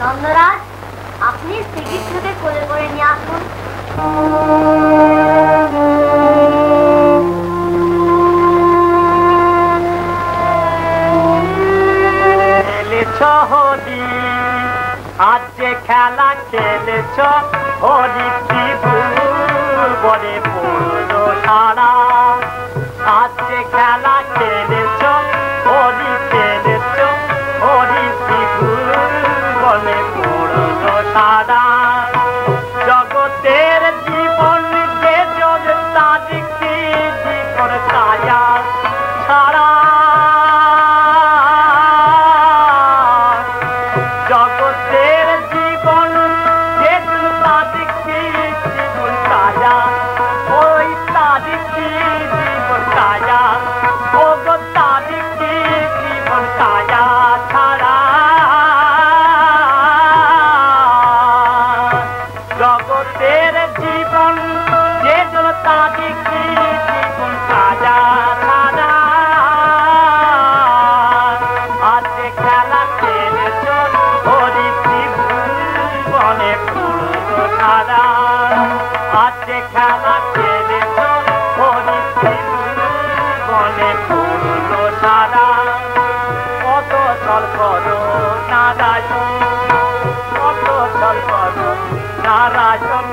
নন্দরাজ, আপনি শ্রীকৃষ্ণকে কোলে করে নিয়ে আসুন। আজ যে খেলা খেলেছ হরি ত্রিভুর বলে পড়লো সারা। আজ যে খেলা খেলেছ হরি খেলেছ হরি ত্রিভুর বলে পড়লো সারা। জগতের জীবন যে যোগ তাদিকে জীবন ছায়া ছাড়া। জগতের জীবন যে তাদিকে জীবন ছায়া, ওই তাদিকে জীবন ছায়া, ও গো তাদিকে জীবন ছায়া ছাড়া। জগতের জীবন যে তাদিকে জীবন ছায়া ছাড়া। আজ খেলা খেলেছ হরি ত্রিভুবনে পড়লো সারা। আজ খেলা খেলেছ হরি ত্রিভুবনে পড়লো সারা। কত চল করো নারায়ণ, কত চল করো নারায়ণ,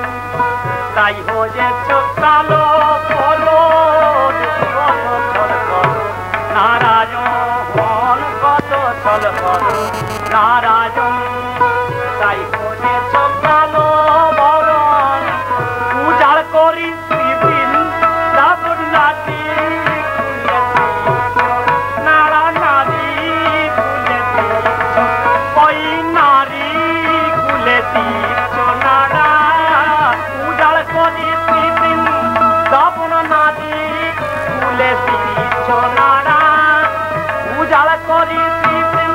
তাই হয়েছ কালো বলো। কত চল করো নারায়ণ, কত চল করো নারায়ণ, তাই হয়েছ কালো বরণ। উজাড় করি শ্রীবৃন্দাবন নাটি নারায়ণ নারী কুলে দিচ্ছ নাড়া উজাড় করি দিন দাবন নারী কুলে দিচ্ছ নাড়া উজাড় করি দিন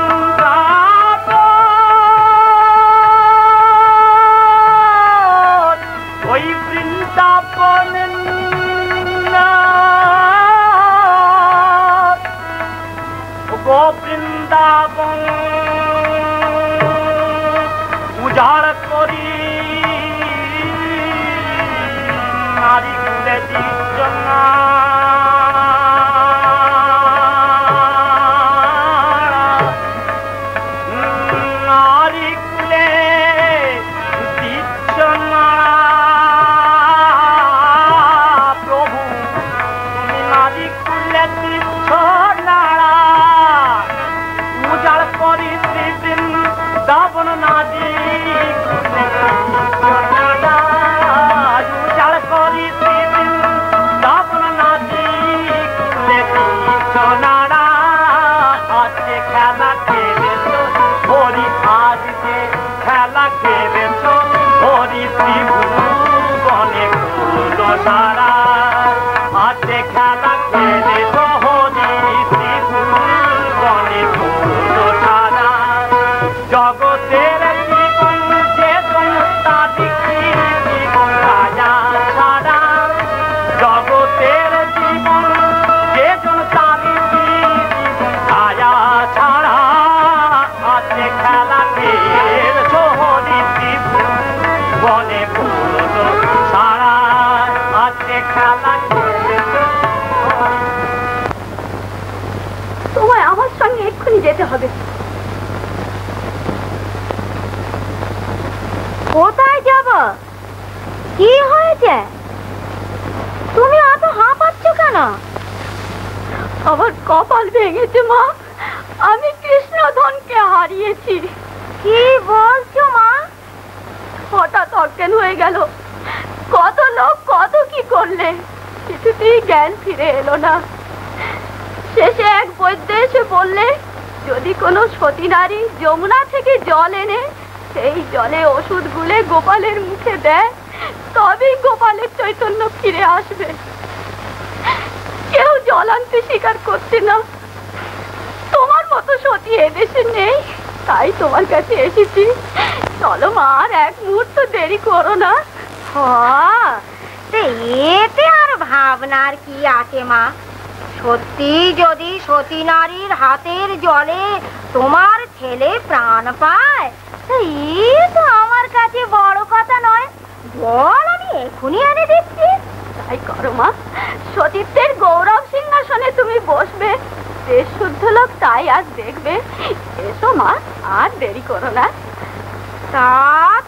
ওই বৃন্দাবন গো বৃন্দাবন উজাড় করি নারী কুলে দিচ্ছ না নারী কুলে দিচ্ছ না প্রভু তুমি নারী কুলে দিচ্ছ নাড়া উজাড় করি দিন দাবন নারী উজাড় করি দিন দাবন নারী কুলে দিচ্ছ নাড়া আজকে খেলা খেলেছ হরি আজকে খেলা খেলেছ হরি ত্রিভুবনে কুলো সারা আজকে খেলা খেলেছ হরি ত্রিভুবনে কুলো সারা জগতের জীবন যে তারি জীবন রাজা ছাড়া জগতের জীবন যে তারি জীবন রাজা ছাড়া আছে খেলা খেলেছ হরি ত্রিভুবনে কুলো সারা আছে খেলা খেলেছ। তোমায় আমার সঙ্গে এক্ষুনি যেতে হবে। কোথায় যাব? কি হয়েছে? তুমি অত হাঁপাচ্ছ কেন? আমার কপাল ভেঙেছে মা, আমি কৃষ্ণধনকে হারিয়েছি। কি বলছো মা? হঠাৎ অজ্ঞান হয়ে গেল। কত লোক কত কি করলে, কিছুতেই জ্ঞান ফিরে এলো না। শেষে এক বৈদ্য এসে বললে যদি কোনো সতী নারী যমুনা থেকে জল এনে সেই জলে ওষুধ গুলে গোপালের মুখে দেয় তবেই গোপালের চৈতন্য ফিরে আসবে। কেউ জল আনতে স্বীকার করছে না। তোমার মতো সতী এদেশে নেই, তাই তোমার কাছে এসেছি। চলো মা, আর এক মুহূর্ত দেরি করো না। এতে আর ভাবনার কি আছে মা? সত্যি যদি সতী নারীর হাতের জলে তোমার ছেলে প্রাণ পায়, তো আমার কাছে বড় কথা নয়। জল আমি এখনই এনে দিচ্ছি। তাই করো মা, সতীত্বের গৌরব সিংহাসনে তুমি বসবে। দেশ শুদ্ধ লোক তাই আজ দেখবে। এসো মা, আর দেরি করো না। তা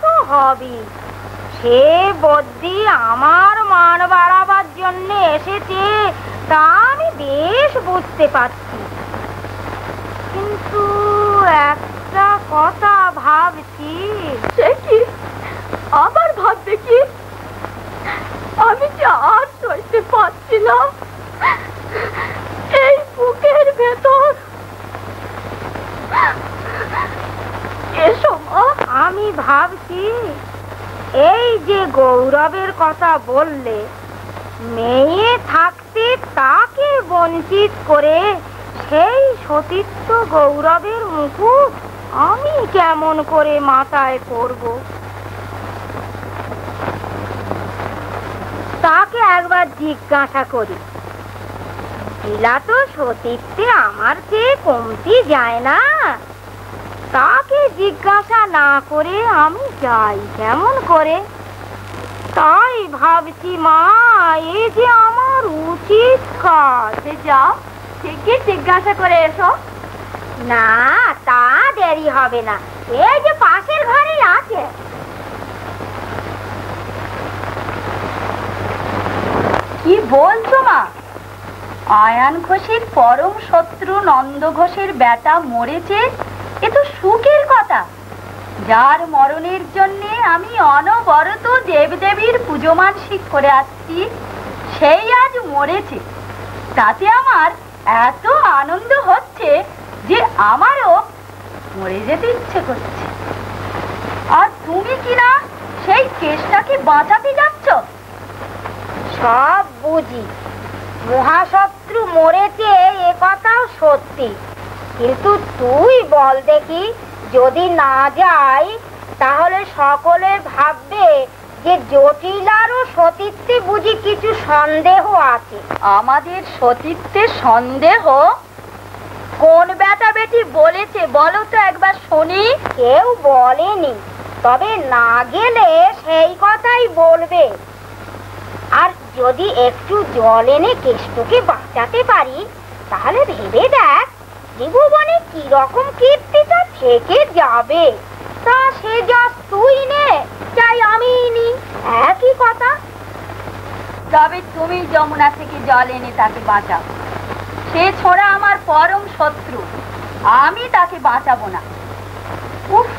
তো হবে। সে বদ্যি আমার মান বাড়াবার জন্য এসেছে, তা আমি বেশ বুঝতে পারছি। কিন্তু একটা কথা ভাবছি। সে কি? আবার ভাববে কি? আমি যে আর সইতে পারছি না। এই বুকের ভেতর। এসো মা। আমি ভাবছি এই যে গৌরবের কথা বললে, মেয়ে থাকতে তাকে বঞ্চিত করে সেই সতীত্ব গৌরবের মুকুট আমি কেমন করে মাথায় করব? তাকে একবার জিজ্ঞাসা করি। লীলা তো সতীত্বে আমার চেয়ে কমতি যায় না। তাকে জিজ্ঞাসা না করে আমি যাই কেমন করে? তাই ভাবছি মা, এই যে আমার উচিত কাজ। যাও, ঠিকই জিজ্ঞাসা করে এসো। না, তা দেরি হবে না। এই যে পাশের ঘরেই আছে। কি বলছো মা? আয়ান ঘোষের পরম শত্রু নন্দ ঘোষের বেটা মরেছে, এ তো সুখের কথা। যার মরণের জন্য আমি অনবরত দেবদেবীর পুজো মানসিক করে আসছি, সেই আজ মরেছে। তাতে আমার এত আনন্দ হচ্ছে যে আমারও মরে যেতে ইচ্ছে করছে। তুমি কিনা সেই কেসটাকে বাঁচাতে যাচ্ছ? সব বুঝি, মহাশত্রু মরেছে এ কথাও সত্যি, কিন্তু তুই বল দেখি, যদি না যাই তাহলে সকলে ভাববে যে জটিলার ও সতীত্বে বুঝি কিছু সন্দেহ আছে। আমাদের সতীত্বে সন্দেহ? কোন বেটা বেটি বলেছে বলো তো একবার শুনি। কেউ বলেনি, তবে না গেলে সেই কথাই বলবে। আর যদি একটু জল এনে কেষ্টকে বাঁচাতে পারি, তাহলে ভেবে দেখ ত্রিভুবনে কি রকম কীর্তিটা থেকে যাবে। তা সে যশ তুই নে, চাই আমি নি, একই কথা। তবে তুমি যমুনা থেকে জল এনে তাকে বাঁচাও। সে ছোড়া আমার পরম শত্রু, আমি তাকে বাঁচাবো না। উফ,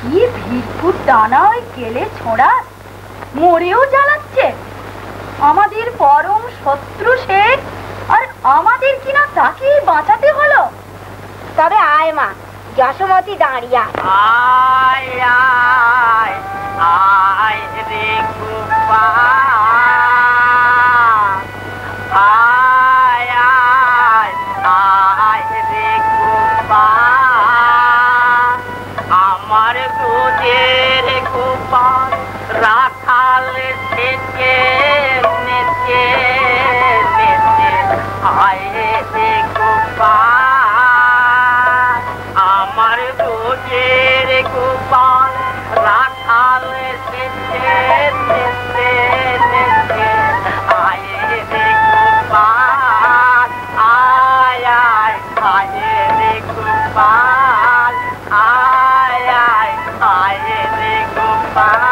কি ভিড়কুট টানা ওই কেলে ছোড়া, মরেও জ্বালাচ্ছে। আমাদের পরম শত্রু সে, আর আমাদের কিনা তাকেই বাঁচাতে হলো। তবে আয় মা, যশোমতি দাঁড়িয়া। আয় আয় আয় রে গোপাল, আয় আয় আয় রে গোপাল, আমার গোজের গোপাল রাখাল থেকে নেচে নেচে আয় রে গোপাল, আমার গোজের গোপাল রাখাল থেকে নেচে নেচে আয় রে গোপাল, আয় আয় আয় রে গোপাল, আয় আয় আয় রে গোপাল।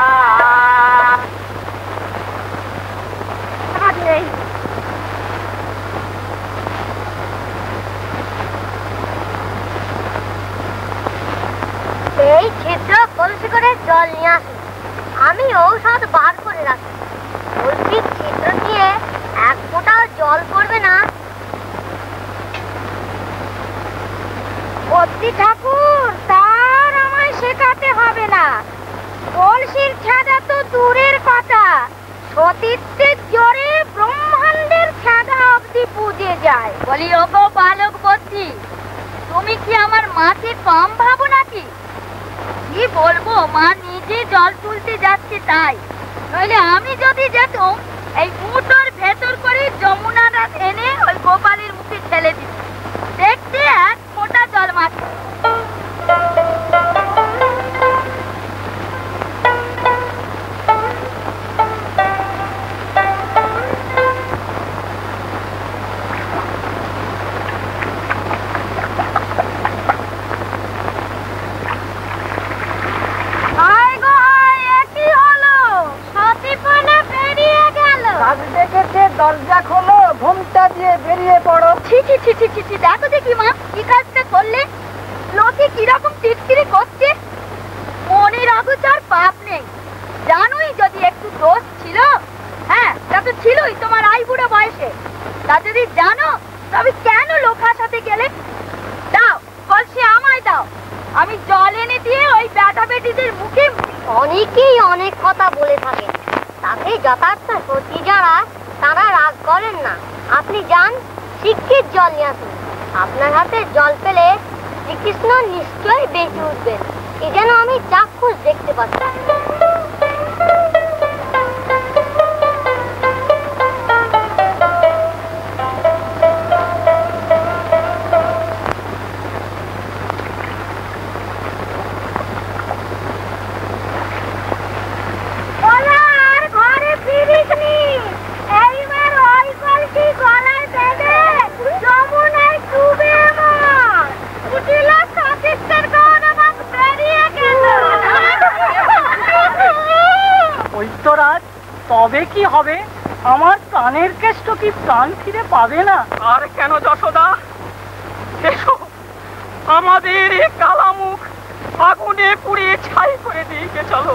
এই ছিদ্র কলসি করে জল নিয়ে আসি, আমি ঔষধ বার করে রাখি। কলসির ছিদ্র দিয়ে এক ফোঁটাও জল পড়বে না। ভক্তি ঠাকুর, তার আমায় শেখাতে হবে না। কলসির ছাদা তো দূরের কথা, সতীত্বের জোরে ব্রহ্মাণ্ডের ছাদা অবধি পুজে যায়। বলি ওগো বালক বদ্যি, তুমি কি আমার মাকে কম ভাবো নাকি? কি বলবো, মা নিজে জল তুলতে যাচ্ছে তাই, নইলে আমি যদি যেতাম এই মুঠোর ভেতর করে যমুনাটা এনে ওই গোপালের মুখে ছেলে দিত, দেখতে এক ফোঁটা জল মাত্র। দরজা খোলো, ঘুমটা দিয়ে বেরিয়ে পড়ো। ছি ছি ছি ছি ছি, দেখো দেখি মা কি কাজটা করলে। লোকে কিরকম টিটকিরি করছে, মনের অগোচর পাপ নেই। জানোই যদি একটু দোষ ছিল, হ্যাঁ তা তো ছিলই তোমার আই বুড়ো বয়সে। তা যদি জানো তবে কেন লোক হাসাতে গেলে? দাও কলসি আমায় দাও, আমি জল এনে দিয়ে ওই বেটা বেটিদের মুখে। অনেকেই অনেক কথা বলে থাকে, তাতে যথার্থ সত্যি যারা তারা রাগ করেন না। আপনি যান, শিক্ষিত জল নিয়ে আসুন। আপনার হাতে জল পেলে শ্রীকৃষ্ণ নিশ্চয়ই বেঁচে উঠবেন, এ যেন আমি চাক্ষুষ দেখতে পাচ্ছি। তবে কি হবে? আমার প্রাণের কেষ্ট কি প্রাণ ফিরে পাবে না? আর কেন যশোদা, এসো, আমাদের এই কালা মুখ আগুনে পুড়িয়ে ছাই করে দিয়ে চলো।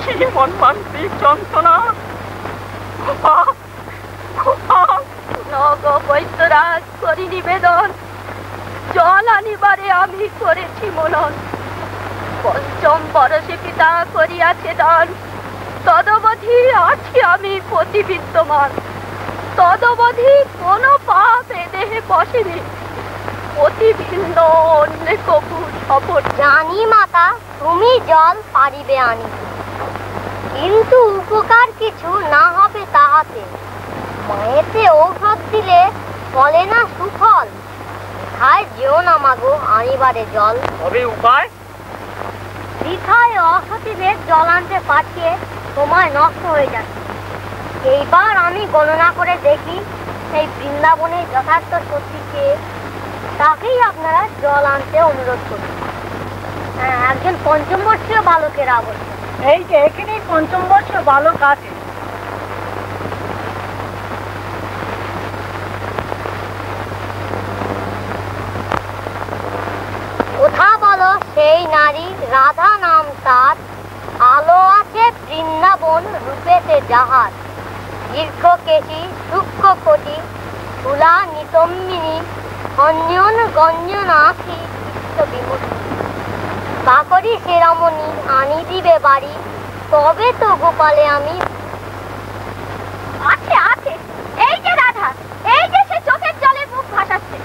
কি মর্মান্তিক যন্ত্রণা! বৈদ্যরাজ করি নিবেদন, জল আনিবারে আমি করেছি মনন। পঞ্চম বরষে পিতা করিয়াছে দান, তদবধি আছি আমি প্রতিবিদ্যমান। তদবধি কোনো পাপ এ দেহে বসেনি, অতি ভিন্ন অন্য কবু শপথ। জানি মাতা তুমি জল পারিবে আনি, কিন্তু উপকার কিছু না হবে তাহাতে। মায়েতে ঔষধ দিলে ফলে না সুফল, খায় যেও না মাগো আনিবারে জল। তবে উপায়? বৃথায় অসতীদের জল আনতে পাঠিয়ে সময় নষ্ট হয়ে যাচ্ছে। এইবার আমি গণনা করে দেখি সেই বৃন্দাবনের যথার্থ সত্যিকে, তাকেই আপনারা জল আনতে অনুরোধ করুন। একজন পঞ্চম বর্ষীয় বালকের আবশ্যক। এই যে এখানেই পঞ্চম বর্ষীয় বালক আছে। কোথা বলো সেই নারী, রাধা নাম তার, আলো আছে বৃন্দাবন রূপেতে যাহার। দীর্ঘ কেশী সূক্ষ্ম কোটি, তুলা নিতম্বিনী, অঞ্জন গঞ্জন আঁখি বিমূর্তি। কাকরি সেরামণি আনি দিবে বাড়ি, তবে তো গোপালে আমি। আছে আছে, এই যে রাধা, এই যে সে চোখের জলে মুখ ভাসাচ্ছে।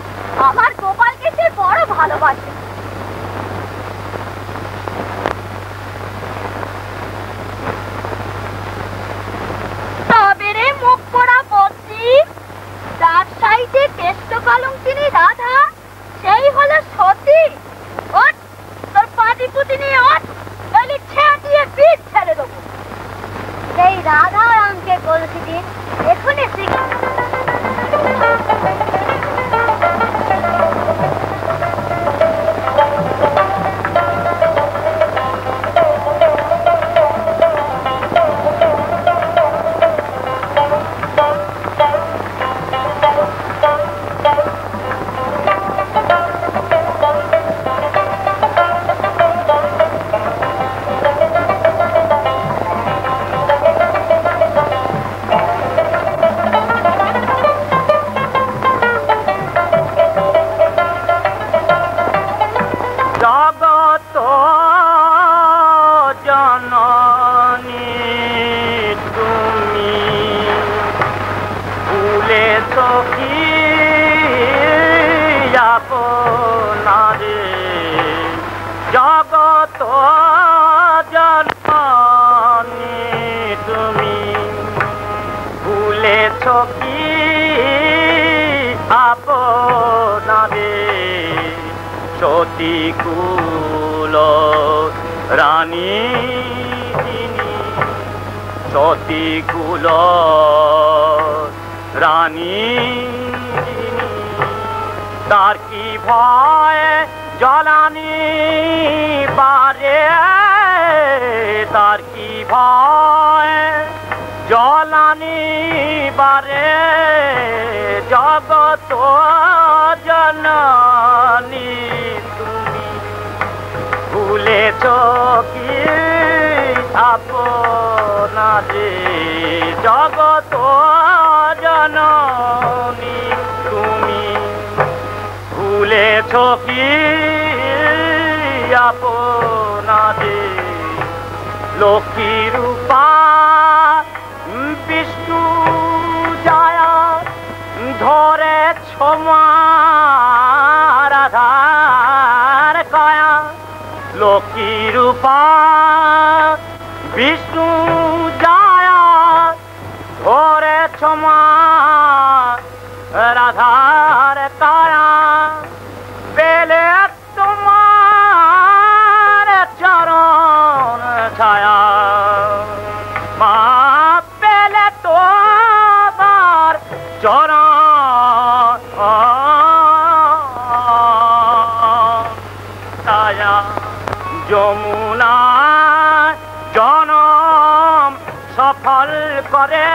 আমার গোপালকে সে বড় ভালোবাসে। তবে রে মুখ পোড়া বদ্রি, তার সাইডে কেষ্ট কলঙ্কিনী রাধা, সেই হলো সতী। ওঠ, তোর পাটি পুতি নিয়ে ওঠ, নইলে ছেড়ে দিয়ে বীজ ছেড়ে দেবো। সেই রাধা রামকে কলসি দিন এখনই শিখি। সতীকুল রানী, সতীকুল রানী, তার কি ভয় জ্বালানি বারে, তার কি ভয় জ্বালানি বারে। জগত জননী তুমি ভুলেছ কি আপনারে, জগত জননী তুমি ভুলেছ কি আপনারে। লক্ষ্মী রূপা বিষ্ণু জায়া, ধরেছ রাধার কায়া। লক্ষ্মী রূপা বিষ্ণু জায়া, ধরেছ রাধার কায়া। পেলে তোমার চরণ ছায়া, মা পেলে তোমার চরণ ছায়া। যমুনা জনম সফল করে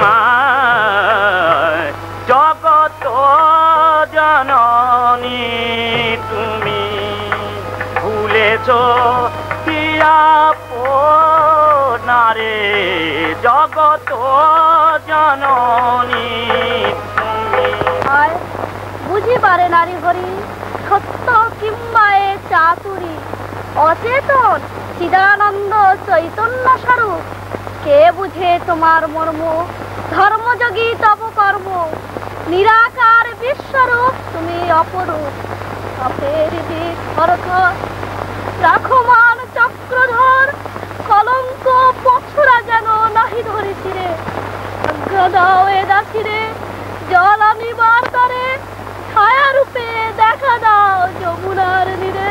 মা, জগত জননী তুমি ভুলেছ আপনারে, জগত জননী তুমি। বুঝি পারে নারী হরি, সত্য কিংবা এ চাতুরী, অচেতন চিদানন্দ চৈতন্য স্বরূপ, কে বুঝে তোমার মর্ম? ধর্মযোগী তব কর্ম, নিরাকার বিশ্বরূপ তুমি অপরূপ। আপের দিক থরথর রাখো মান চক্রধর, কলঙ্ক পছরা যেন নাহি ধরে ছিঁড়ে। আজ্ঞা দাও এ দাসিরে, জল আনিবার তরে, ছায়া রূপে দেখা দাও যমুনার নীরে।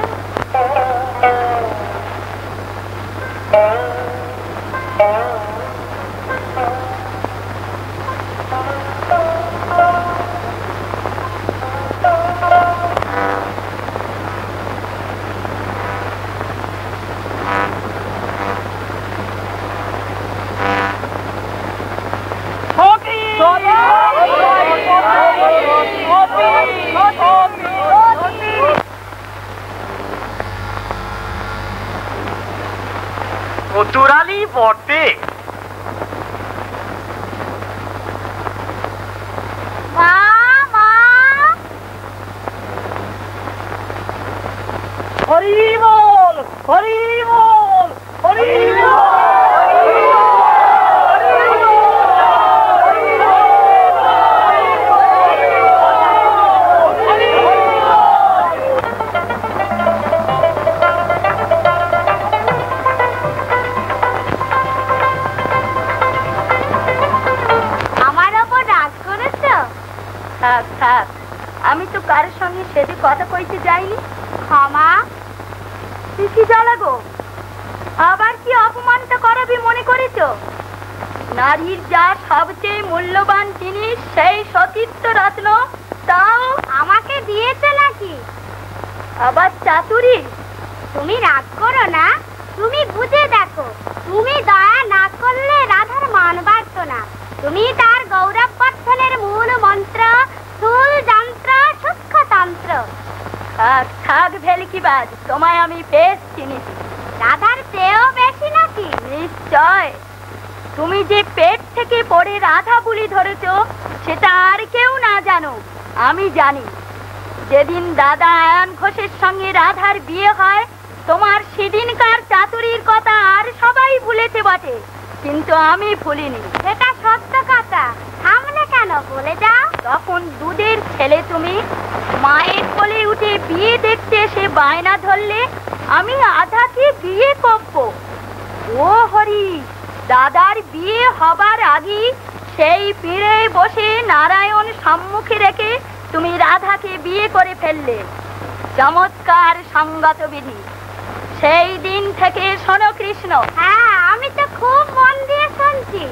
চতুরালি বটে। মা, মা, হরি বল, হরি বল, হরি বল। থাক থাক, আমি তো কারোর সঙ্গে সেদিন কথা কইতে যাইনি। ক্ষমা। তুই কি জ্বালাগো? আবার কি অপমানটা করাবি মনে করেছ? নারীর যা সবচেয়ে মূল্যবান জিনিস সেই সতীত্ব রত্ন, তাও আমাকে দিয়েছে নাকি? আবার চাতুরি। তুমি রাগ করো না, তুমি বুঝে দেখো, তুমি দয়া না করলে রাধার মান বাড়ত না। তুমি তার গৌরব বর্ধনের মূল মন্ত্র, স্থূল যন্ত্র, সূক্ষ্মতন্ত্র। থাক থাক ভেলকিবাজ, তোমায় আমি বেশ চিনিছি। রাধার চেয়েও বেশি নাকি? নিশ্চয়। তুমি যে পেট থেকে পড়ে রাধা বুলি ধরেছ, সেটা আর কেউ না জানো, আমি জানি। যেদিন দাদা আয়ন ঘোষের সঙ্গে রাধার বিয়ে হয়, তোমার সেদিনকার চাতুরির কথা আর সবাই ভুলেছে বটে, কিন্তু আমি ভুলিনি। সেটা সত্য কথা, থামলে কেন? বলে যাও। তখন দুধের ছেলে তুমি, মায়ের কোলে উঠে বিয়ে দেখতে এসে বায়না ধরলে আমি আধাকে বিয়ে করব। ও হরি, দাদার বিয়ে হবার আগে সেই পীড়ে বসে নারায়ণ সম্মুখে রেখে তুমি রাধাকে বিয়ে করে ফেললে। চমৎকার সঙ্গত বিধি। সেই দিন থেকে শোনো কৃষ্ণ। হ্যাঁ, আমি তো খুব মন দিয়ে শুনছি।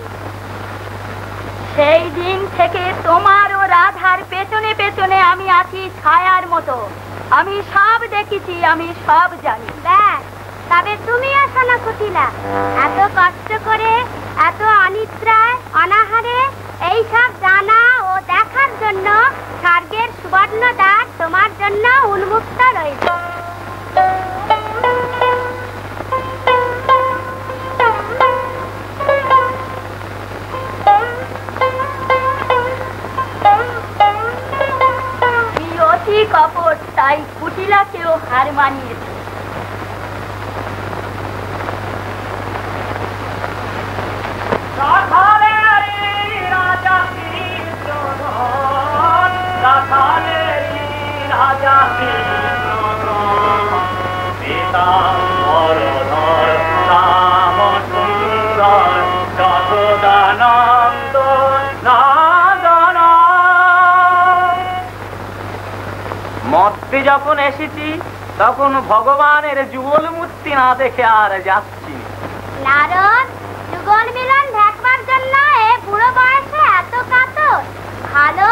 সেই দিন থেকে তোমার ও রাধার পেছনে পেছনে আমি আছি ছায়ার মতো। আমি সব দেখেছি, আমি সব জানি। ব্যাস, তবে তুমিও শোনো কুটিলা, এত কষ্ট করে, এত অনিদ্রায় অনাহারে এইসব জানা ও দেখার জন্য স্বর্গের সুবর্ণ দ্বার তোমার জন্য উন্মুক্ত রয়েছে। অতি কপট, তাই কুটিলাকেও হার মানিয়েছে। মর্তে যখন এসেছি তখন ভগবানের যুগল মূর্তি না দেখে আর যাচ্ছি। নারদ, যুগল মিলন দেখবার জন্য এ বুড়ো বয়সে এত কাতর? ভালো